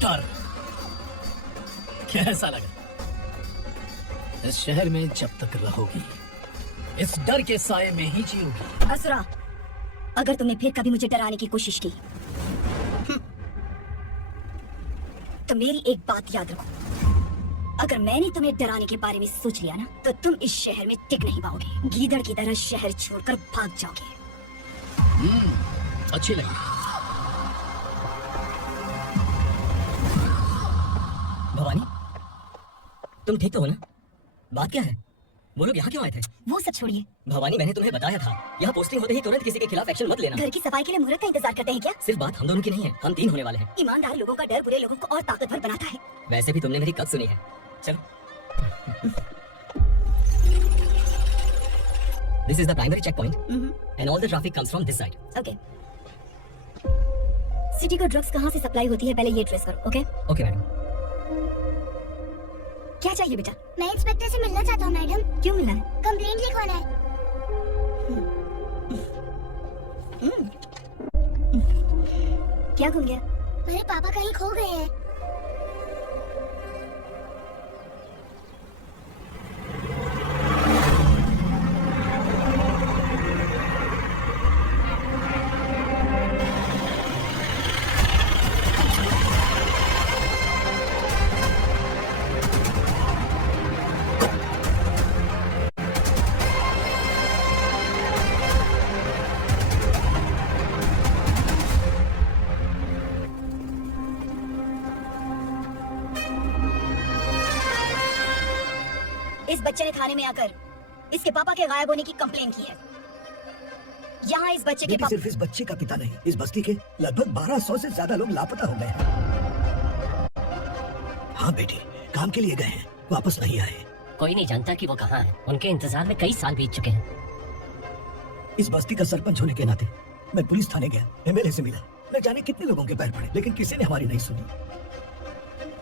डर कैसा लगा? इस शहर में जब तक रहोगी इस डर के साए में ही जियोगी। असुरा, अगर तुमने फिर कभी मुझे डराने की कोशिश की तो मेरी एक बात याद रखो, अगर मैंने तुम्हें डराने के बारे में सोच लिया ना तो तुम इस शहर में टिक नहीं पाओगे। गीदड़ की तरह शहर छोड़कर भाग जाओगे। अच्छी लगी। भवानी, तुम ठीक तो हो ना? बात क्या है? वो लोग यहाँ क्यों आए थे? वो सब छोड़िए। भवानी, मैंने तुम्हें बताया था, यहाँ पोस्टिंग होते ही तुरंत किसी के खिलाफ एक्शन मत लेना। घर की सफाई के लिए मुहूर्त का इंतजार करते हैं क्या? सिर्फ बात हम दोनों की नहीं है, हम 3 होने वाले हैं। ईमानदार लोगों का डर बुरे लोगों को और ताकतवर बनाता है। वैसे भी तुमने मेरी कब सुनी है। चलो। This is the primary checkpoint and all the traffic comes from this side. Okay. City को ड्रग्स कहाँ से सप्लाई होती है पहले ये ट्रेस करो। ओके? Okay madam. क्या चाहिए बेटा? मैं इंस्पेक्टर से मिलना चाहता हूँ मैडम। क्यों मिलना है? कंप्लेंट लिखवाना है। क्या गुम गया? मेरे पापा कहीं खो गए हैं। इस बच्चे ने थाने में आकर इसके पापा के गायब होने की कंप्लेन की है। यहाँ इस बच्चे के लेकिन पापा सिर्फ इस बच्चे का पिता नहीं, इस बस्ती के लगभग 1200 से ज्यादा लोग लापता हो गए हैं। हाँ बेटी, काम के लिए गए हैं, वापस नहीं आए। कोई नहीं जानता कि वो कहाँ है। उनके इंतजार में कई साल बीत चुके हैं। इस बस्ती का सरपंच होने के नाते मैं पुलिस थाने गया, एमएलए से मिला, न जाने कितने लोगों के पैर पड़े, लेकिन किसी ने हमारी नहीं सुनी।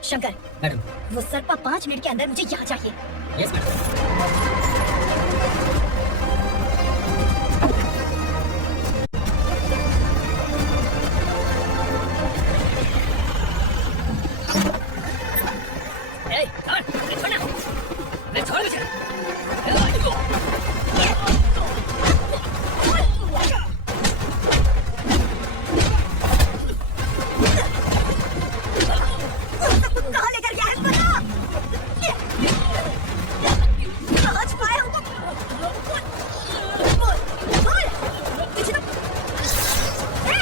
शंकर, मैडम। वो सरपा 5 मिनट के अंदर मुझे यहाँ चाहिए। Yes madam. ए, छोड़ना, छोड़ मुझे। कहाँ लेकर गया है पता? कहाँ छुपाया हो तुम? बोल, बोल, पीछे तो- ए!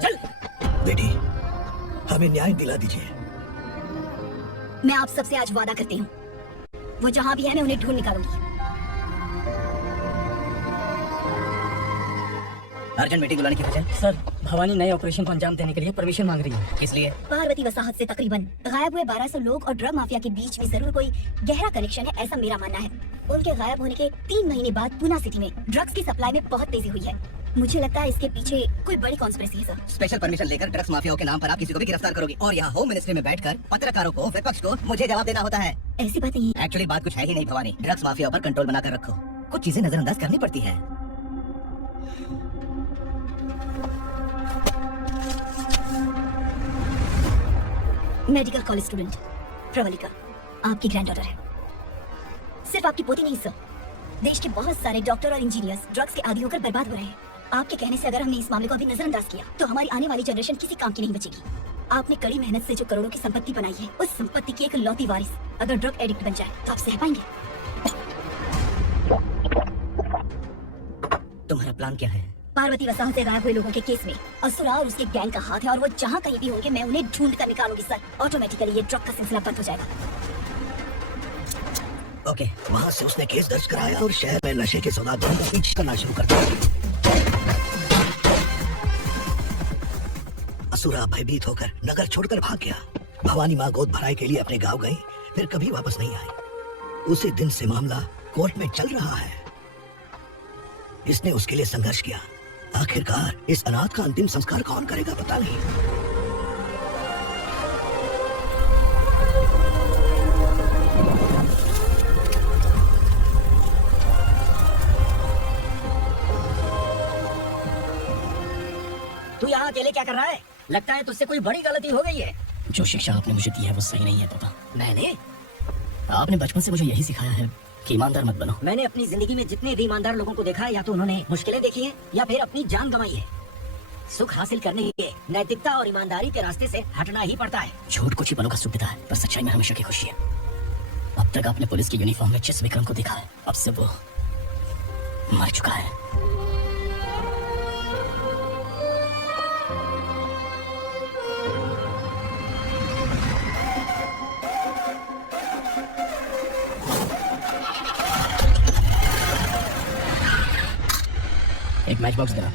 चल, बेटी, हमें न्याय दिला दीजिए। मैं आप सबसे आज वादा करती हूँ, वो जहाँ भी है मैं उन्हें ढूंढ निकालूंगी। अर्जेंट मीटिंग बुलाने की वजह? सर, भवानी नए ऑपरेशन को अंजाम देने के लिए परमिशन मांग रही है। किस लिए? पार्वती वसाहत से तकरीबन गायब हुए 1200 लोग और ड्रग माफिया के बीच में जरूर कोई गहरा कनेक्शन है, ऐसा मेरा मानना है। उनके गायब होने के 3 महीने बाद पूना सिटी में ड्रग्स की सप्लाई में बहुत तेजी हुई है। मुझे लगता है इसके पीछे कोई बड़ी कॉन्स्पिरेसी है सर। स्पेशल परमिशन लेकर ड्रग्स माफियाओं के नाम पर आप किसी को भी गिरफ्तार करोगे और यहाँ होम मिनिस्ट्री में बैठकर पत्रकारों को, विपक्ष को मुझे जवाब देना होता है। ऐसी बात नहीं है। एक्चुअली बात कुछ है ही नहीं भवानी। ड्रग्स माफिया पर कंट्रोल बनाकर रखो, कुछ चीजें नजरअंदाज करनी पड़ती है। मेडिकल कॉलेज स्टूडेंट प्रवलिका आपकी ग्रैंडडॉटर है। सिर्फ आपकी पोती नहीं सर, देश के बहुत सारे डॉक्टर और इंजीनियर्स ड्रग्स के आदी होकर बर्बाद हो रहे हैं। आपके कहने से अगर हमने इस मामले को अभी नजरअंदाज किया तो हमारी आने वाली जनरेशन किसी काम की नहीं बचेगी। आपने कड़ी मेहनत से जो करोड़ों की संपत्ति बनाई है, उस संपत्ति की एक लौती वारिस अगर ड्रग एडिक्ट बन जाए तो आप सह पाएंगे? तुम्हारा प्लान क्या है? पार्वती वसाहत से गायब हुए लोगों के केस में असुरा और उसके गैंग का हाथ है और वो जहाँ कहीं भी होंगे मैं उन्हें ढूंढ कर निकालूंगी सर। ऑटोमेटिकली ये ड्रग का सिलसिला बंद हो जाएगा। ओके, वहाँ से उसने केस दर्ज कराया और शहर में नशे के सौदागरों को पीछे करना शुरू कर दिया। असुरा भयभीत होकर नगर छोड़कर भाग गया। भवानी माँ गोद भराई के लिए अपने गांव गई, फिर कभी वापस नहीं आई। उसी दिन से मामला कोर्ट में चल रहा है। इसने उसके लिए संघर्ष किया। आखिरकार इस अनाथ का अंतिम संस्कार कौन करेगा पता नहीं। तू यहाँ अकेले क्या कर रहा है? लगता है तुझसे कोई बड़ी गलती हो गई है। जो शिक्षा आपने मुझे दी है वो सही नहीं है पापा। मैंने आपने बचपन से मुझे यही सिखाया है कि ईमानदार मत बनो। मैंने अपनी जिंदगी में जितने भी ईमानदार लोगों को देखा है, या तो उन्होंने मुश्किलें देखी हैं या फिर अपनी जान गंवाई है। सुख हासिल करने के लिए नैतिकता और ईमानदारी के रास्ते से हटना ही पड़ता है। झूठ कुछ ही पलों का सुख देता है, पर सच्चाई में हमेशा की खुशी है। अब तक आपने पुलिस की यूनिफॉर्म में जिस विक्रम को देखा है, अब से वो मर चुका है। एक मैच बॉक्स देना।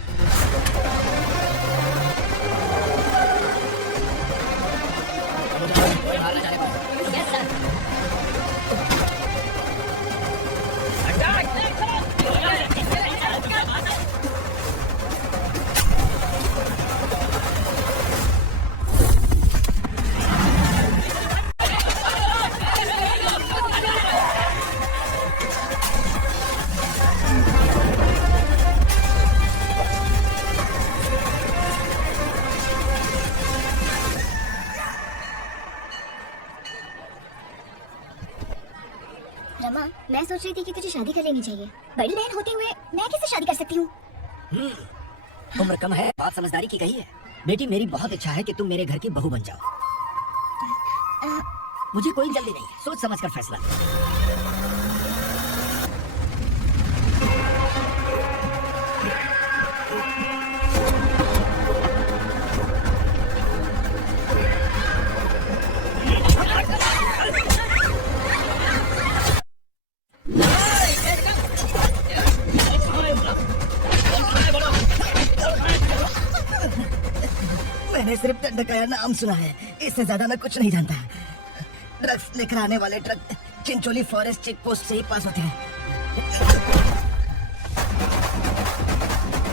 Yes sir. रमा, मैं सोच रही थी कि तुझे शादी कर लेनी चाहिए। बड़ी बहन होते हुए मैं कैसे शादी कर सकती हूँ? उम्र कम है, बात समझदारी की कही है। बेटी, मेरी बहुत इच्छा है कि तुम मेरे घर की बहू बन जाओ। मुझे कोई जल्दी नहीं है, सोच समझ कर फैसला लो। मैंने सिर्फ दंडकाया नाम सुना है, इससे ज्यादा मैं कुछ नहीं जानता। ड्रग्स लेकर आने वाले truck Chincholi forest check post से ही पास होते हैं।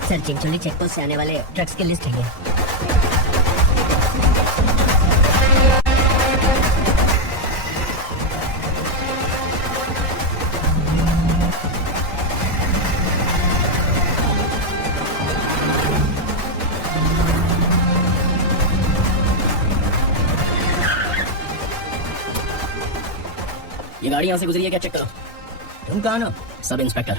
सर, चिंचोली चेक पोस्ट से आने वाले ड्रग्स की लिस्ट है ये। ये गाड़ी यहाँ से गुजरी है क्या, चेक करो। तुम कहाँ हो? Sub inspector.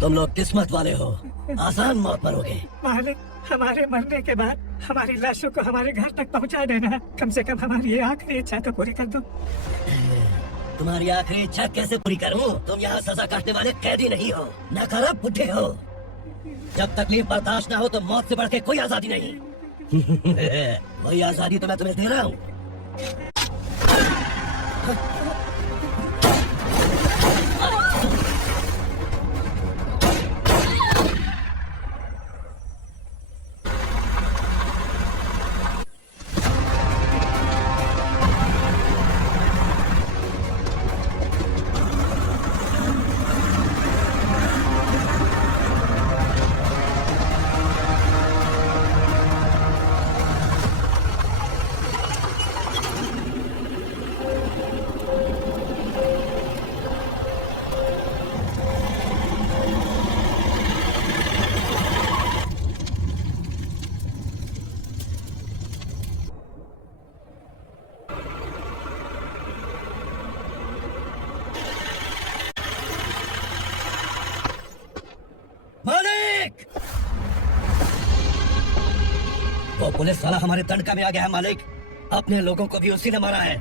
तुम लोग किस्मत वाले हो, आसान मौत मरोगे। मालिक, हमारे मरने के बाद हमारी लाशों को हमारे घर तक पहुंचा देना। कम से कम हमारी ये आखिरी इच्छा तो पूरी कर दो। तुम्हारी आखिरी इच्छा कैसे पूरी करूं? तुम यहाँ सजा काटने वाले कैदी नहीं हो, न खराब बुढ़े हो। जब तकलीफ बर्दाश्त ना हो तो मौत से बढ़ के कोई आजादी नहीं। वही आजादी तो मैं तुम्हें दे रहा हूँ। मालिक! वो पुलिस वाला हमारे दंडका में आ गया है मालिक। अपने लोगों को भी उसी ने मारा है।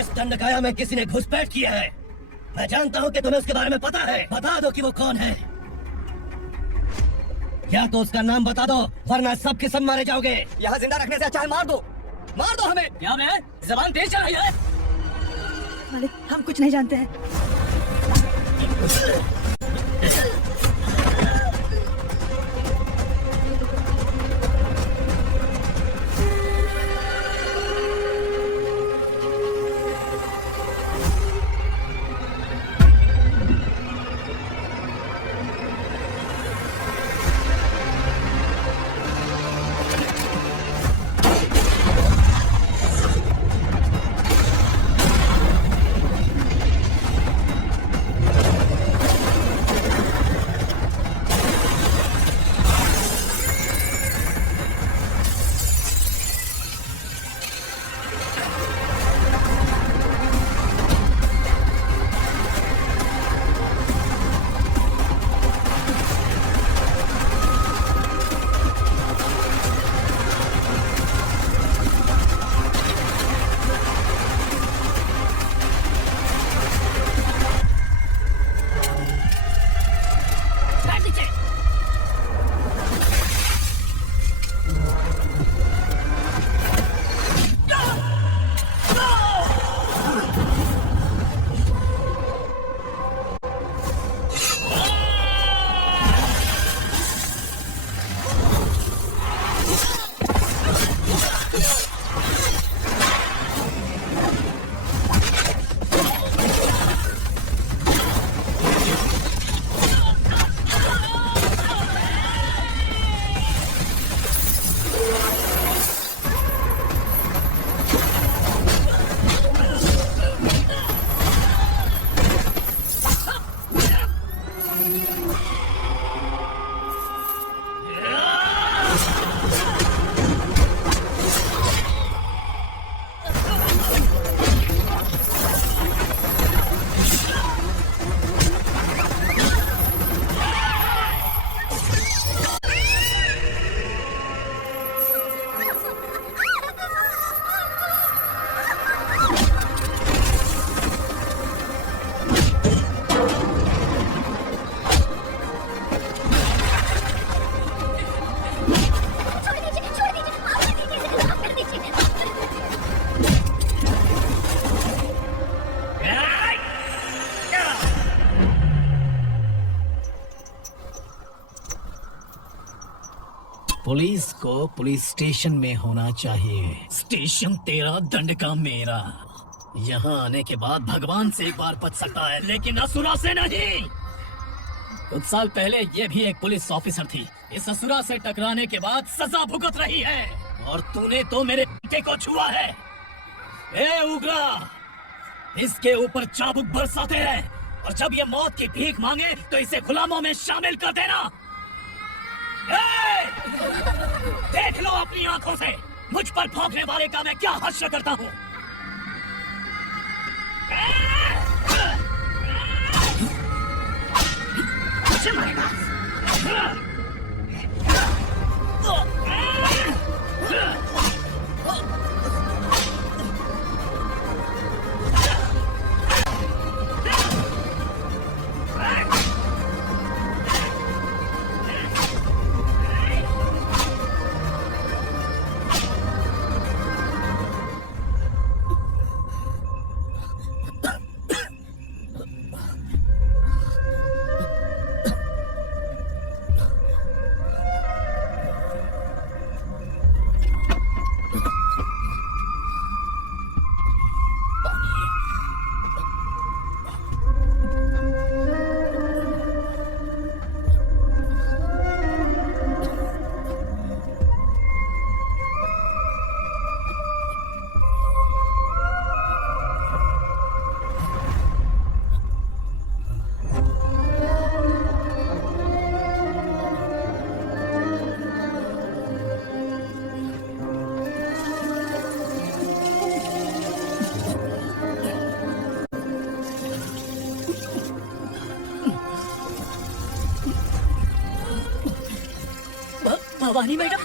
इस दंडकाया में किसी ने घुसपैठ किया है। मैं जानता हूँ कि तुम्हें उसके बारे में पता है। बता दो कि वो कौन है, या तो उसका नाम बता दो, वरना सब के सब मारे जाओगे। यहाँ जिंदा रखने से अच्छा है मार दो हमें। क्या मैं जबान तेज चल रही है? मालिक, हम कुछ नहीं जानते हैं। पुलिस को पुलिस स्टेशन में होना चाहिए। स्टेशन तेरा, दंड का मेरा। यहाँ आने के बाद भगवान से एक बार बच सकता है, लेकिन असुरा से नहीं। कुछ साल पहले ये भी एक पुलिस ऑफिसर थी। इस असुरा से टकराने के बाद सजा भुगत रही है, और तूने तो मेरे बेटे को छुआ है। ए उग्रा, इसके ऊपर चाबुक बरसाते हैं, और जब ये मौत की भीख मांगे तो इसे गुलामों में शामिल कर देना। देख लो अपनी आंखों से मुझ पर भौंकने वाले का मैं क्या हश्र करता हूँ। मुझे मारेगा। भवानी मैडम,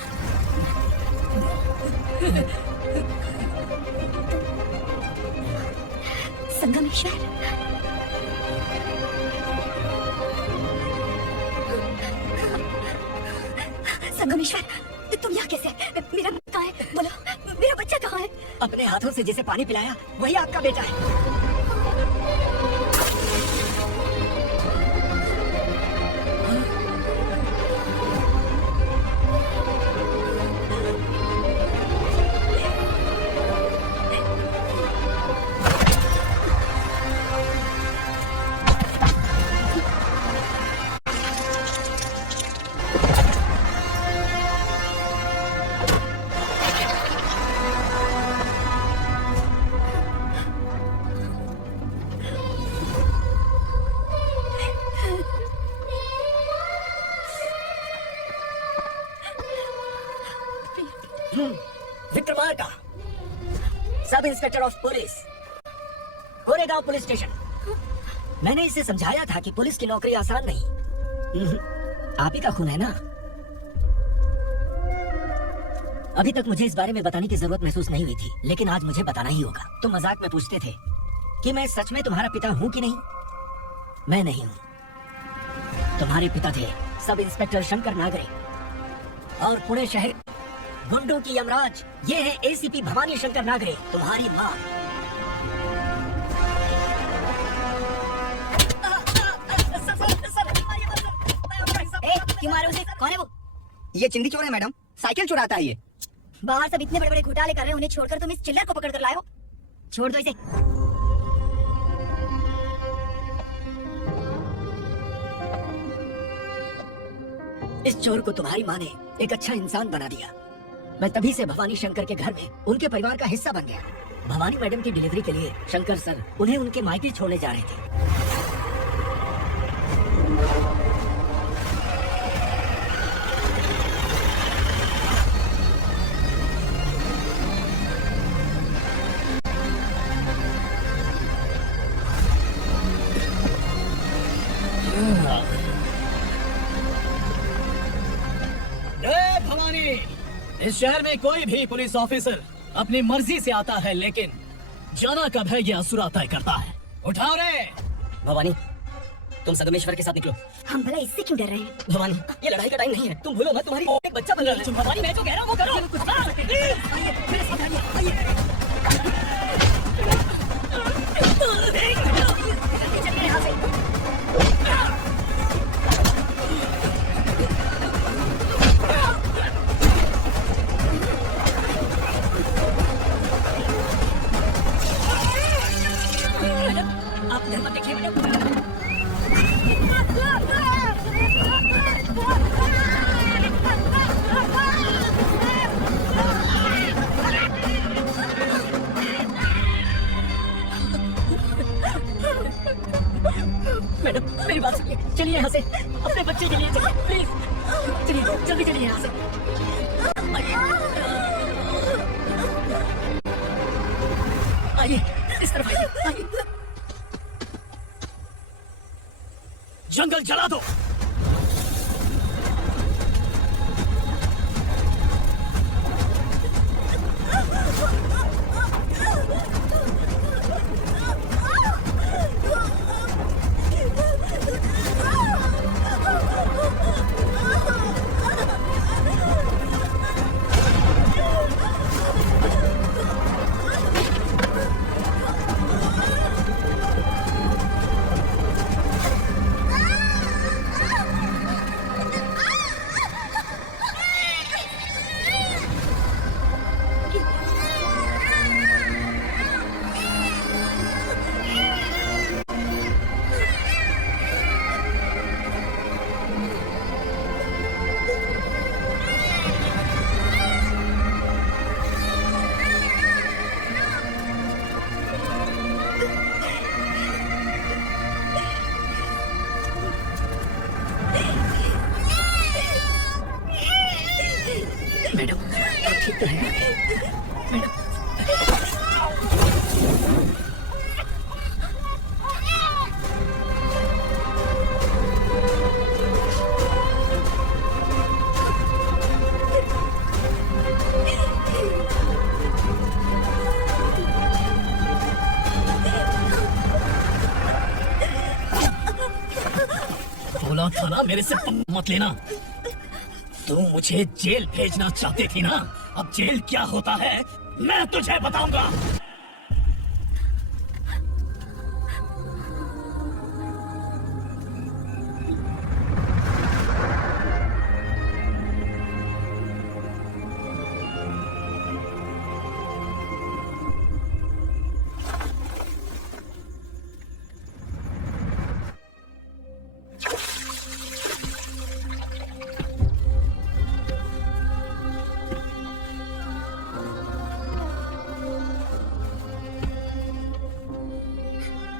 संगमेश्वर, संगमेश्वर, तुम यहाँ कैसे? मेरा कहाँ है? बोलो, मेरा बच्चा कहाँ है? अपने हाथों से जिसे पानी पिलाया वही आपका बेटा है। Vikramarka, sub inspector of police, Goregaon police station. मैंने इसे समझाया था कि पुलिस की नौकरी आसान नहीं। आप ही का खून है ना? अभी तक मुझे इस बारे में बताने की जरूरत महसूस नहीं हुई थी, लेकिन आज मुझे बताना ही होगा। तुम मजाक में पूछते थे कि मैं सच में तुम्हारा पिता हूँ कि नहीं। मैं नहीं हूँ। तुम्हारे पिता थे सब इंस्पेक्टर शंकर नागरे, और पुणे शहर गुंडों की यमराज ये है एसीपी भवानी शंकर नागरे, तुम्हारी माँ। क्यों मारे उसे? कौन है वो? ये चिंदी चोर है मैडम, साइकिल चुराता है ये। बाहर सब इतने बड़े बड़े घोटाले कर रहे हैं, उन्हें छोड़कर तुम इस चिल्लर को पकड़ कर लाए हो। छोड़ दो इसे। इस चोर को तुम्हारी माँ ने एक अच्छा इंसान बना दिया। मैं तभी से भवानी शंकर के घर में उनके परिवार का हिस्सा बन गया। भवानी मैडम की डिलीवरी के लिए शंकर सर उन्हें उनके मायके छोड़ने जा रहे थे। इस शहर में कोई भी पुलिस ऑफिसर अपनी मर्जी से आता है, लेकिन जाना कब है ये असुरा तय करता है। उठाओ रे भवानी, तुम संगमेश्वर के साथ निकलो। हम भला इससे क्यों डर रहे हैं? भवानी, ये लड़ाई का टाइम नहीं है, तुम भूलो मत, तुम्हारी एक बच्चा बन रहा है। भवानी, मैं जो कह रहा हूँ वो करो। आइए, मेरे साथ आइए, आइए। चल मेरे हाथ से। आइए, इस तरफ आइए, आइए। जंगल जला दो। मैडम, आप ठीक तो हैं? मैडम, बोला था ना मेरे से मत लेना। तुम मुझे जेल भेजना चाहती थी ना? अब जेल क्या होता है मैं तुझे बताऊंगा।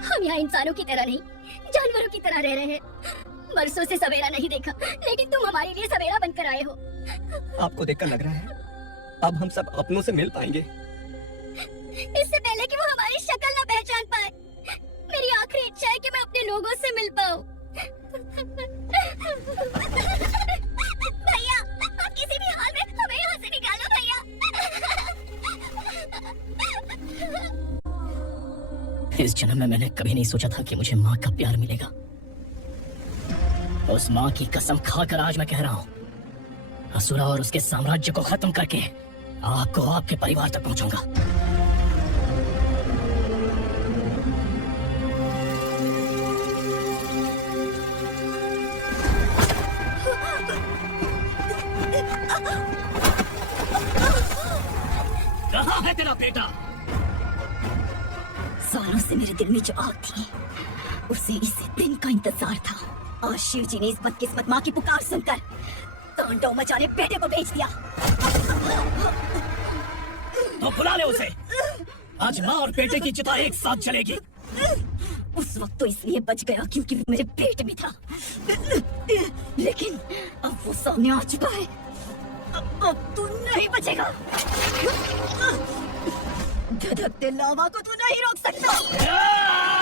हम यहाँ इंसानों की तरह नहीं, जानवरों की तरह रह रहे हैं। बरसों से सवेरा नहीं देखा, लेकिन तुम हमारे लिए सवेरा बनकर आए हो। आपको देखकर लग रहा है अब हम सब अपनों से मिल पाएंगे। इससे पहले कि वो हमारी शक्ल ना पहचान पाए, मेरी आखिरी इच्छा है कि मैं अपने लोगों से मिल पाऊं। भैया, आप किसी भी हाल में हमें यहाँ से निकालो भैया। इस जन्म में मैंने कभी नहीं सोचा था कि मुझे माँ का प्यार मिलेगा। उस माँ की कसम खाकर आज मैं कह रहा हूँ, असुरा और उसके साम्राज्य को खत्म करके आपको आपके परिवार तक पहुंचाऊंगा। कहाँ है तेरा बेटा? सालों से मेरे दिल में जो आग थी, उसे इस दिन का इंतजार था। आज शिव जी ने इस बदकिस्मत माँ की पुकार सुनकर तांडव मचाने बेटे को भेज दिया। तो बुला ले उसे। आज माँ और बेटे की चिता एक साथ जलेगी। उस वक्त तो इसलिए बच गया क्योंकि वो मेरे पेट में था, लेकिन अब वो सामने आ चुका है। अब तू नहीं बचेगा। धधकते लावा को तू नहीं रोक सकता।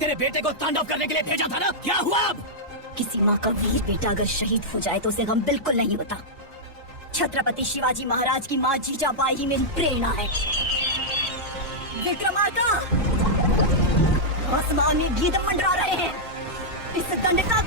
तेरे बेटे को तांडव करने के लिए भेजा था ना, क्या हुआ अब? किसी माँ का वीर बेटा अगर शहीद हो जाए तो उसे गम बिल्कुल नहीं होता। छत्रपति शिवाजी महाराज की माँ जीजाबाई ही मेरी प्रेरणा है। विक्रमार्का, आसमान में गीत मंडरा रहे हैं। इस दंड का